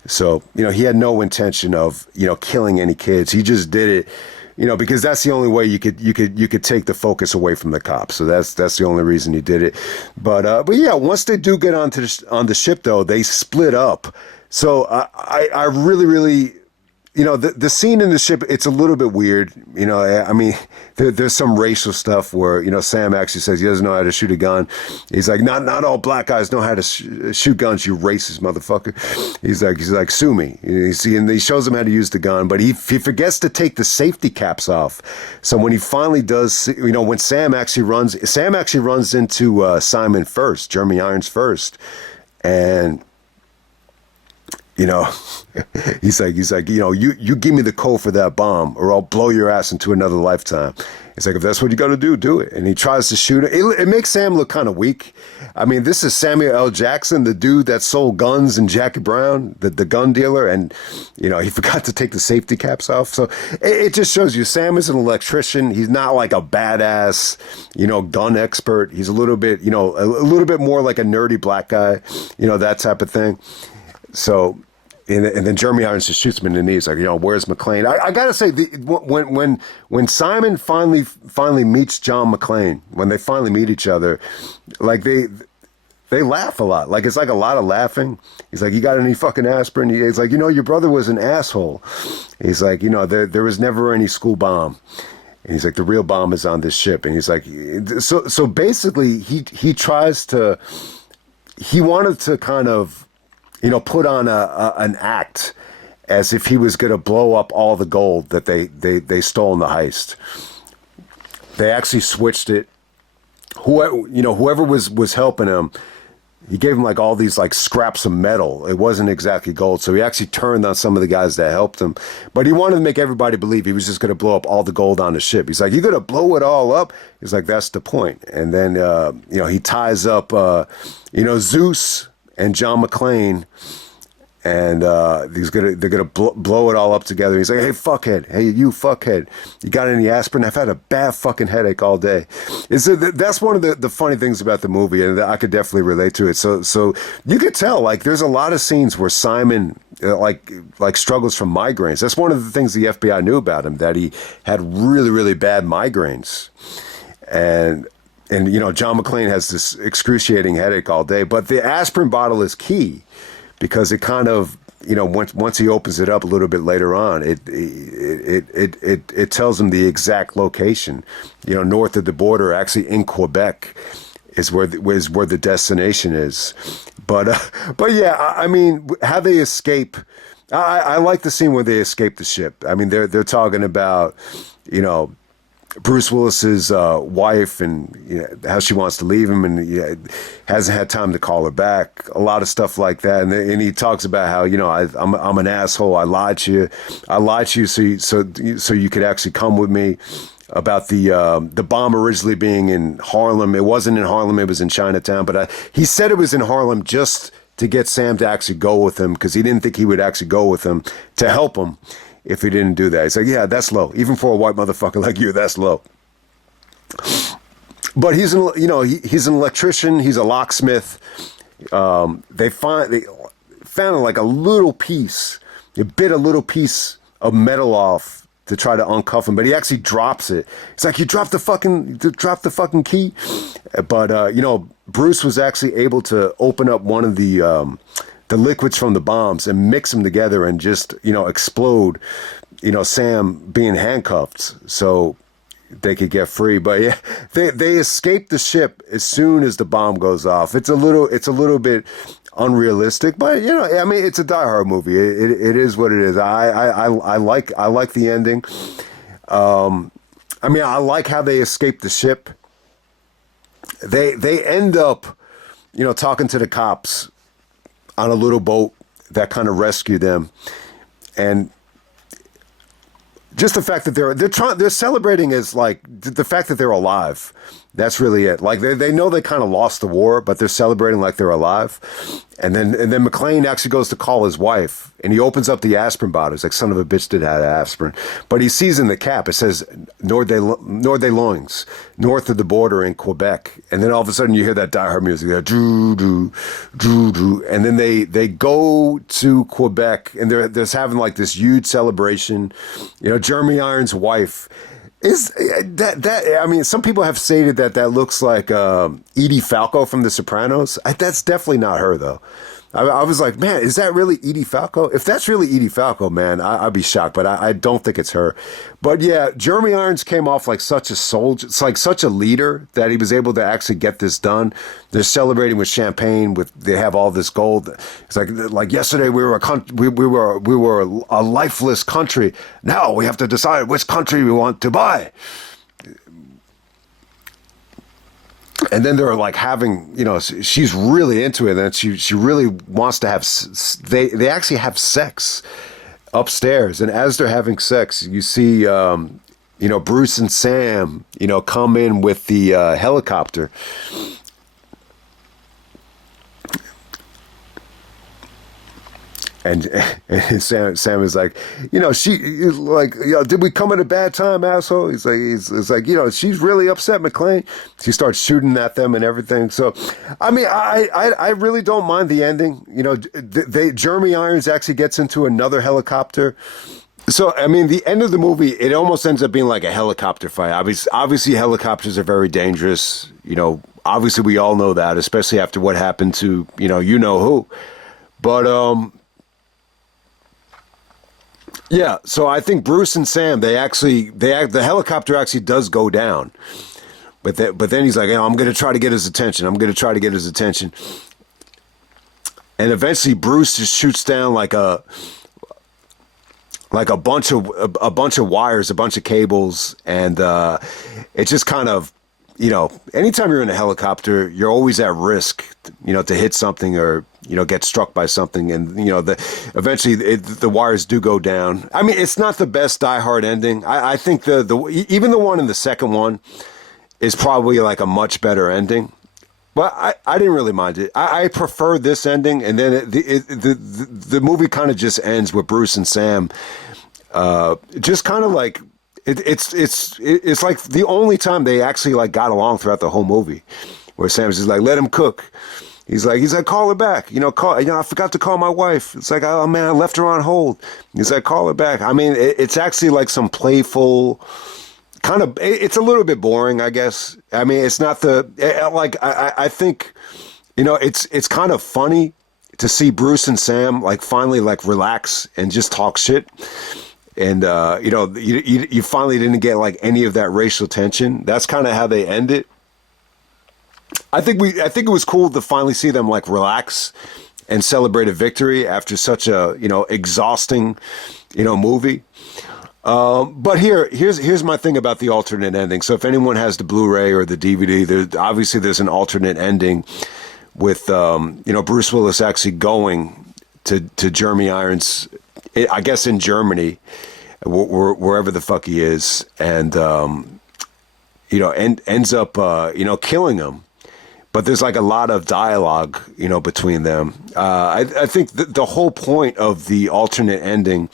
So, he had no intention of, killing any kids. He just did it, because that's the only way you could take the focus away from the cops. So that's the only reason he did it. But yeah, once they do get on the ship though, they split up. So I really, really, the scene in the ship, it's a little bit weird. I mean, there's some racial stuff where, Sam actually says he doesn't know how to shoot a gun. He's like, not all black guys know how to shoot guns, you racist motherfucker. He's like, sue me. And he shows him how to use the gun, but he forgets to take the safety caps off. So when he finally does, when Sam actually runs into Simon first, Jeremy Irons first. And he's like, you give me the code for that bomb or I'll blow your ass into another lifetime. He's like, if that's what you got to do it. And he tries to shoot it. It makes Sam look kind of weak. I mean, this is Samuel L. Jackson, the dude that sold guns in Jackie Brown, the gun dealer. And, he forgot to take the safety caps off. So it just shows you Sam is an electrician. He's not like a badass, gun expert. He's a little bit, a little bit more like a nerdy black guy, that type of thing. So, and then Jeremy Irons just shoots him in the knees, like, where's McClane? I gotta say, when Simon finally meets John McClane, when they finally meet each other, like they laugh a lot. Like it's like a lot of laughing. He's like, you got any fucking aspirin? He's like, your brother was an asshole. He's like, there was never any school bomb. And he's like, the real bomb is on this ship. And he's like, so basically he wanted to kind of put on an act as if he was going to blow up all the gold that they stole in the heist. They actually switched it. Whoever was helping him, he gave him like all these like scraps of metal. It wasn't exactly gold. So he actually turned on some of the guys that helped him. But he wanted to make everybody believe he was just going to blow up all the gold on the ship. He's like, you're going to blow it all up? He's like, that's the point. And then, he ties up, Zeus and John McClane. And they're gonna blow it all up together. He's like, "Hey, fuckhead! Hey, you fuckhead! You got any aspirin? I've had a bad fucking headache all day." That's one of the funny things about the movie, and I could definitely relate to it. So you could tell, like, there's a lot of scenes where Simon like struggles from migraines. That's one of the things the FBI knew about him, that he had really, really bad migraines, and John McClane has this excruciating headache all day. But the aspirin bottle is key, because it kind of, once he opens it up a little bit later on, it tells him the exact location. North of the border, actually in Quebec, is where the destination is. But yeah, I mean, how they escape. I like the scene where they escape the ship. I mean, they're talking about, Bruce Willis's wife, and how she wants to leave him, and hasn't had time to call her back. A lot of stuff like that, and he talks about how I'm an asshole. I lied to you so you could actually come with me. About the bomb originally being in Harlem. It wasn't in Harlem. It was in Chinatown. But he said it was in Harlem just to get Sam to actually go with him, because he didn't think he would actually go with him to help him if he didn't do that. He's like, yeah, that's low. Even for a white motherfucker like you, that's low. But he's an electrician. He's a locksmith. They found like a little piece. They bit a little piece of metal off to try to uncuff him, but he actually drops it. It's like, you dropped the fucking key. But Bruce was actually able to open up one of the liquids from the bombs and mix them together and just, explode, Sam being handcuffed so they could get free. But yeah, they escape the ship as soon as the bomb goes off. It's a little bit unrealistic, but I mean, it's a Die Hard movie. It is what it is. I like the ending. I mean, I like how they escape the ship. They end up, talking to the cops on a little boat that kind of rescued them, and just the fact that they're celebrating as like the fact that they're alive. That's really it. Like they know they kind of lost the war, but they're celebrating like they're alive. And then McClane actually goes to call his wife, and he opens up the aspirin bottle. He's like, son of a bitch did have aspirin. But he sees in the cap, it says Nord des Loings, north of the border in Quebec. And then all of a sudden you hear that Die Hard music, that doo doo doo doo. And then they go to Quebec, and they're having like this huge celebration. Jeremy Irons' wife is that I mean, some people have stated that looks like Edie Falco from The Sopranos. That's definitely not her, though. I was like, man, is that really Edie Falco? If that's really Edie Falco, man, I'd be shocked, but I don't think it's her. But yeah, Jeremy Irons came off like such a soldier. It's like such a leader that he was able to actually get this done. They're celebrating with champagne. They have all this gold. It's like yesterday we were we were a lifeless country. Now we have to decide which country we want to buy. And then they're like having, she's really into it, and she really wants to have. They actually have sex upstairs, and as they're having sex, you see, Bruce and Sam, come in with the helicopter. And Sam is like, did we come at a bad time, asshole? He's like, she's really upset, McClane. She starts shooting at them and everything. So, I mean, I really don't mind the ending. Jeremy Irons actually gets into another helicopter. So, I mean, the end of the movie, it almost ends up being like a helicopter fight. Obviously, helicopters are very dangerous. Obviously, we all know that, especially after what happened to, you know who. But, yeah, so I think Bruce and Sam, the helicopter actually does go down, but then he's like, I'm going to try to get his attention. And eventually Bruce just shoots down like a bunch of wires, a bunch of cables, and it just kind of anytime you're in a helicopter, you're always at risk, to hit something or, get struck by something. And, eventually the wires do go down. I mean, it's not the best Die Hard ending. I think even the one in the second one is probably like a much better ending. But I didn't really mind it. I prefer this ending. And then the movie kind of just ends with Bruce and Sam, just kind of like, it's like the only time they actually like got along throughout the whole movie, where Sam's just like, let him cook. He's like, call her back. I forgot to call my wife. It's like, oh man, I left her on hold. He's like, call her back. I mean, it's actually like some playful kind of, it's a little bit boring, I guess. I mean, it's not I think, it's kind of funny to see Bruce and Sam like finally like relax and just talk shit. And, you finally didn't get like any of that racial tension. That's kind of how they end it. I think it was cool to finally see them like relax and celebrate a victory after such a, exhausting, movie. But here's my thing about the alternate ending. So if anyone has the Blu-ray or the DVD, there's an alternate ending with, Bruce Willis actually going to Jeremy Irons, I guess in Germany, wherever the fuck he is, and ends up killing him. But there's like a lot of dialogue, between them. I think the whole point of the alternate ending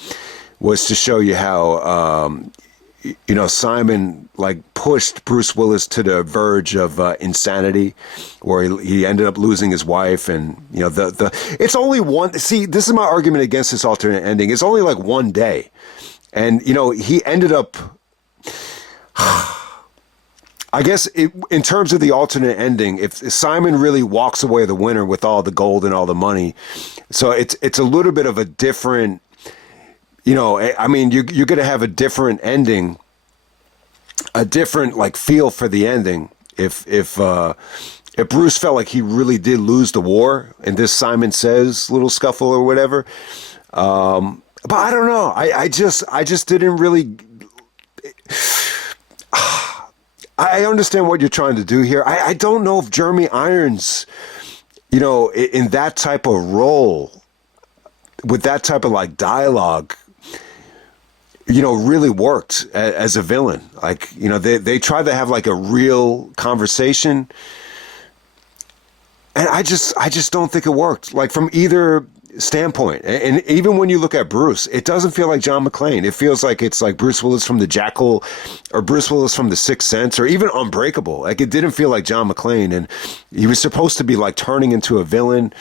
was to show you how Simon like pushed Bruce Willis to the verge of insanity, where he ended up losing his wife, and it's only one. See, this is my argument against this alternate ending. It's only like one day, and he ended up. I guess in terms of the alternate ending, if Simon really walks away the winner with all the gold and all the money, so it's a little bit of a different. I mean, you're going to have a different ending, a different like feel for the ending. If Bruce felt like he really did lose the war in this Simon Says little scuffle or whatever, but I don't know. I just didn't really. I understand what you're trying to do here. I don't know if Jeremy Irons, in that type of role, with that type of like dialogue, really worked as a villain. Like, they tried to have like a real conversation, and I just don't think it worked. Like from either standpoint, and even when you look at Bruce, it doesn't feel like John McClane. It feels like it's like Bruce Willis from The Jackal, or Bruce Willis from The Sixth Sense, or even Unbreakable. Like it didn't feel like John McClane, and he was supposed to be like turning into a villain,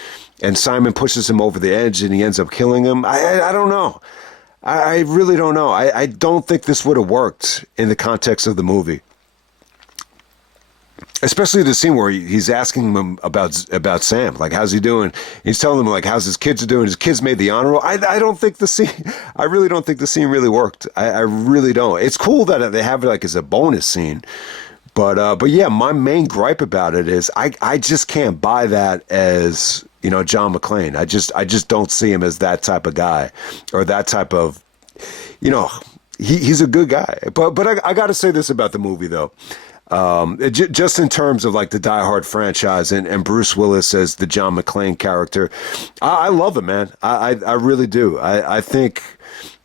and Simon pushes him over the edge, and he ends up killing him. I don't know. I really don't know. I don't think this would have worked in the context of the movie. Especially the scene where he's asking him about Sam, like, how's he doing? He's telling him, like, how's his kids doing? His kids made the honor roll. I don't think the scene, I really don't think the scene really worked. I really don't. It's cool that they have it, like, as a bonus scene. But yeah, my main gripe about it is I just can't buy that as, John McClane. I just don't see him as that type of guy, or that type of, he's a good guy. But I got to say this about the movie, though. Just in terms of like the Die Hard franchise and Bruce Willis as the John McClane character, I love it, man. I really do. I think,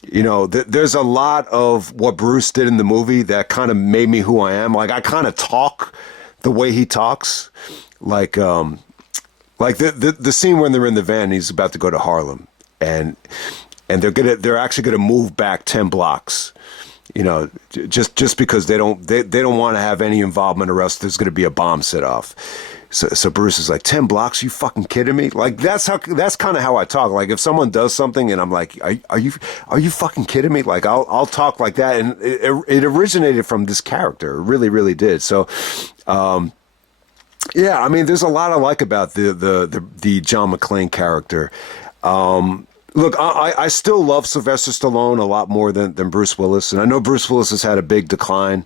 there's a lot of what Bruce did in the movie that kind of made me who I am. Like I kind of talk the way he talks, like the scene when they're in the van and he's about to go to Harlem, and they're actually gonna move back 10 blocks. Just because they don't want to have any involvement, or else there's going to be a bomb set off. So Bruce is like, 10 blocks? You fucking kidding me? Like that's kind of how I talk. Like if someone does something and I'm like, are you fucking kidding me? Like I'll talk like that, and it originated from this character. It really, really did. So, yeah, I mean, there's a lot I like about the John McClane character. Look, I still love Sylvester Stallone a lot more than Bruce Willis. And I know Bruce Willis has had a big decline.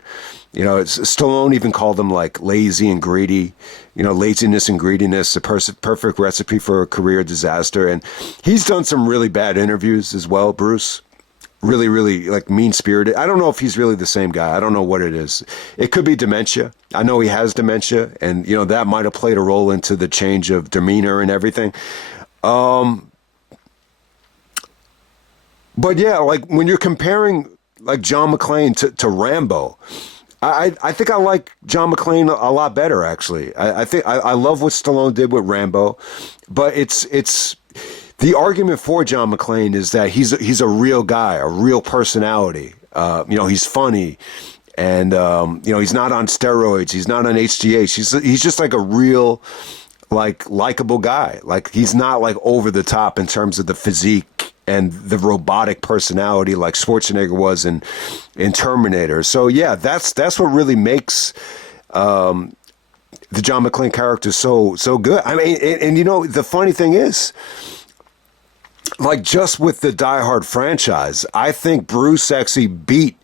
Stallone even called him like lazy and greedy. Laziness and greediness, a perfect recipe for a career disaster. And he's done some really bad interviews as well, Bruce. really, really like mean spirited. I don't know if he's really the same guy. I don't know what it is. It could be dementia. I know he has dementia, and that might have played a role into the change of demeanor and everything. But yeah, like when you're comparing like John McClane to Rambo, I think I like John McClane a lot better actually. I think I love what Stallone did with Rambo, but it's the argument for John McClane is that he's a real guy, a real personality. He's funny, and he's not on steroids. He's not on HGH. He's just like a real, like likable guy. Like he's not like over the top in terms of the physique and the robotic personality like Schwarzenegger was in Terminator. So yeah, that's what really makes the John McClane character so good. I mean, and the funny thing is, like just with the Die Hard franchise, I think Bruce actually beat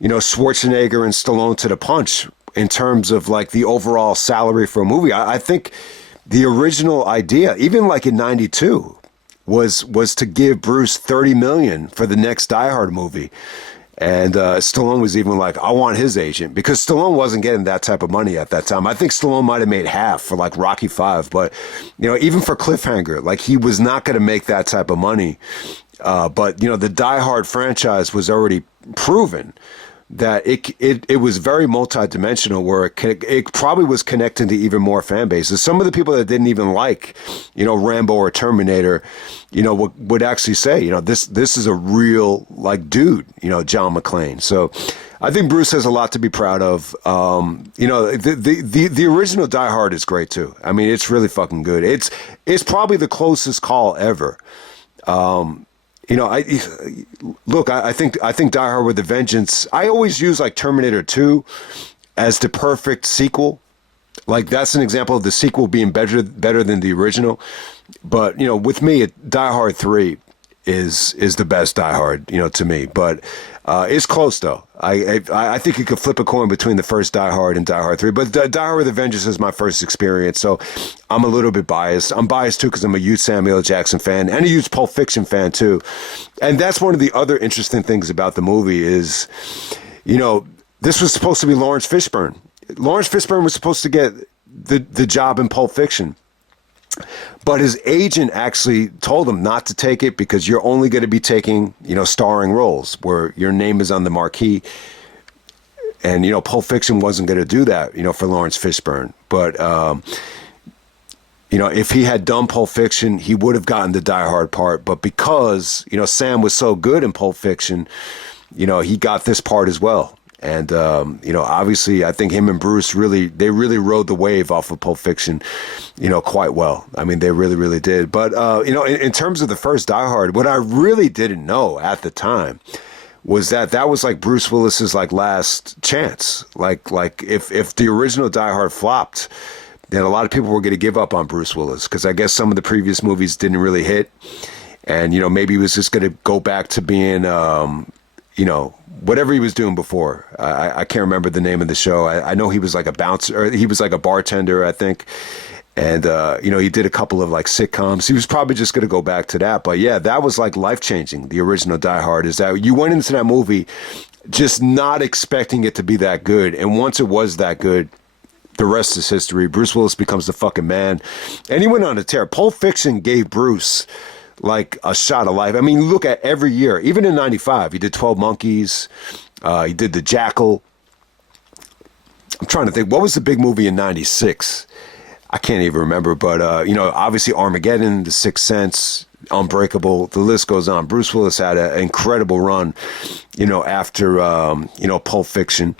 Schwarzenegger and Stallone to the punch in terms of like the overall salary for a movie. I think the original idea, even like in '92. Was to give Bruce $30 million for the next Die Hard movie, and Stallone was even like, I want his agent, because Stallone wasn't getting that type of money at that time. I think Stallone might have made half for like Rocky V, but even for Cliffhanger, like he was not going to make that type of money. But the Die Hard franchise was already proven that it was very multidimensional, where it probably was connecting to even more fan bases. Some of the people that didn't even like, Rambo or Terminator, would actually say, this is a real like dude, John McClane. So I think Bruce has a lot to be proud of. The original Die Hard is great too. I mean, it's really fucking good. It's probably the closest call ever. I think Die Hard with a Vengeance. I always use like Terminator 2 as the perfect sequel. Like that's an example of the sequel being better than the original. But with me, Die Hard 3 is the best Die Hard, to me. But it's close though. I think you could flip a coin between the first Die Hard and Die Hard 3. But Die Hard with a Vengeance is my first experience, so I'm a little bit biased. I'm biased too because I'm a huge Samuel L. Jackson fan and a huge Pulp Fiction fan too. And that's one of the other interesting things about the movie is, this was supposed to be Lawrence Fishburne. Lawrence Fishburne was supposed to get the job in Pulp Fiction. But his agent actually told him not to take it because you're only going to be taking, starring roles where your name is on the marquee. And, Pulp Fiction wasn't going to do that, for Lawrence Fishburne. But, if he had done Pulp Fiction, he would have gotten the Die Hard part. But because, Sam was so good in Pulp Fiction, he got this part as well. And, obviously, I think him and Bruce really rode the wave off of Pulp Fiction, quite well. I mean, they really, really did. But, in terms of the first Die Hard, what I really didn't know at the time was that was like Bruce Willis's like last chance. Like if the original Die Hard flopped, then a lot of people were going to give up on Bruce Willis because I guess some of the previous movies didn't really hit. And, maybe he was just going to go back to being, whatever he was doing before. I can't remember the name of the show. I know he was like a bouncer, or he was like a bartender, I think. And, he did a couple of like sitcoms. He was probably just going to go back to that. But yeah, that was like life-changing, the original Die Hard, is that you went into that movie just not expecting it to be that good. And once it was that good, the rest is history. Bruce Willis becomes the fucking man. And he went on a tear. Pulp Fiction gave Bruce like a shot of life. I mean, look at every year, even in '95, he did 12 Monkeys. He did The Jackal. I'm trying to think, what was the big movie in '96? I can't even remember, but, obviously Armageddon, The Sixth Sense, Unbreakable, the list goes on. Bruce Willis had an incredible run, after, Pulp Fiction.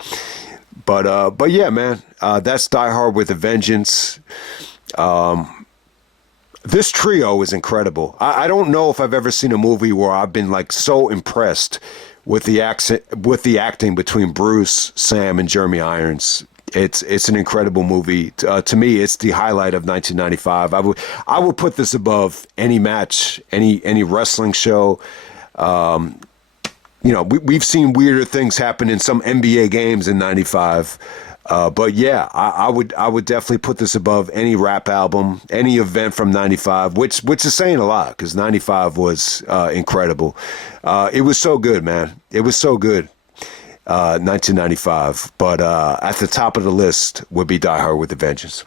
But yeah, man, that's Die Hard with a Vengeance. This trio is incredible. I don't know if I've ever seen a movie where I've been like so impressed with the acting between Bruce, Sam, and Jeremy Irons. It's an incredible movie. To me, it's the highlight of 1995. I would put this above any match, any wrestling show. We've seen weirder things happen in some NBA games in '95. But yeah, I would definitely put this above any rap album, any event from '95, which is saying a lot because '95 was incredible. It was so good, man. It was so good. 1995, but at the top of the list would be Die Hard with a Vengeance.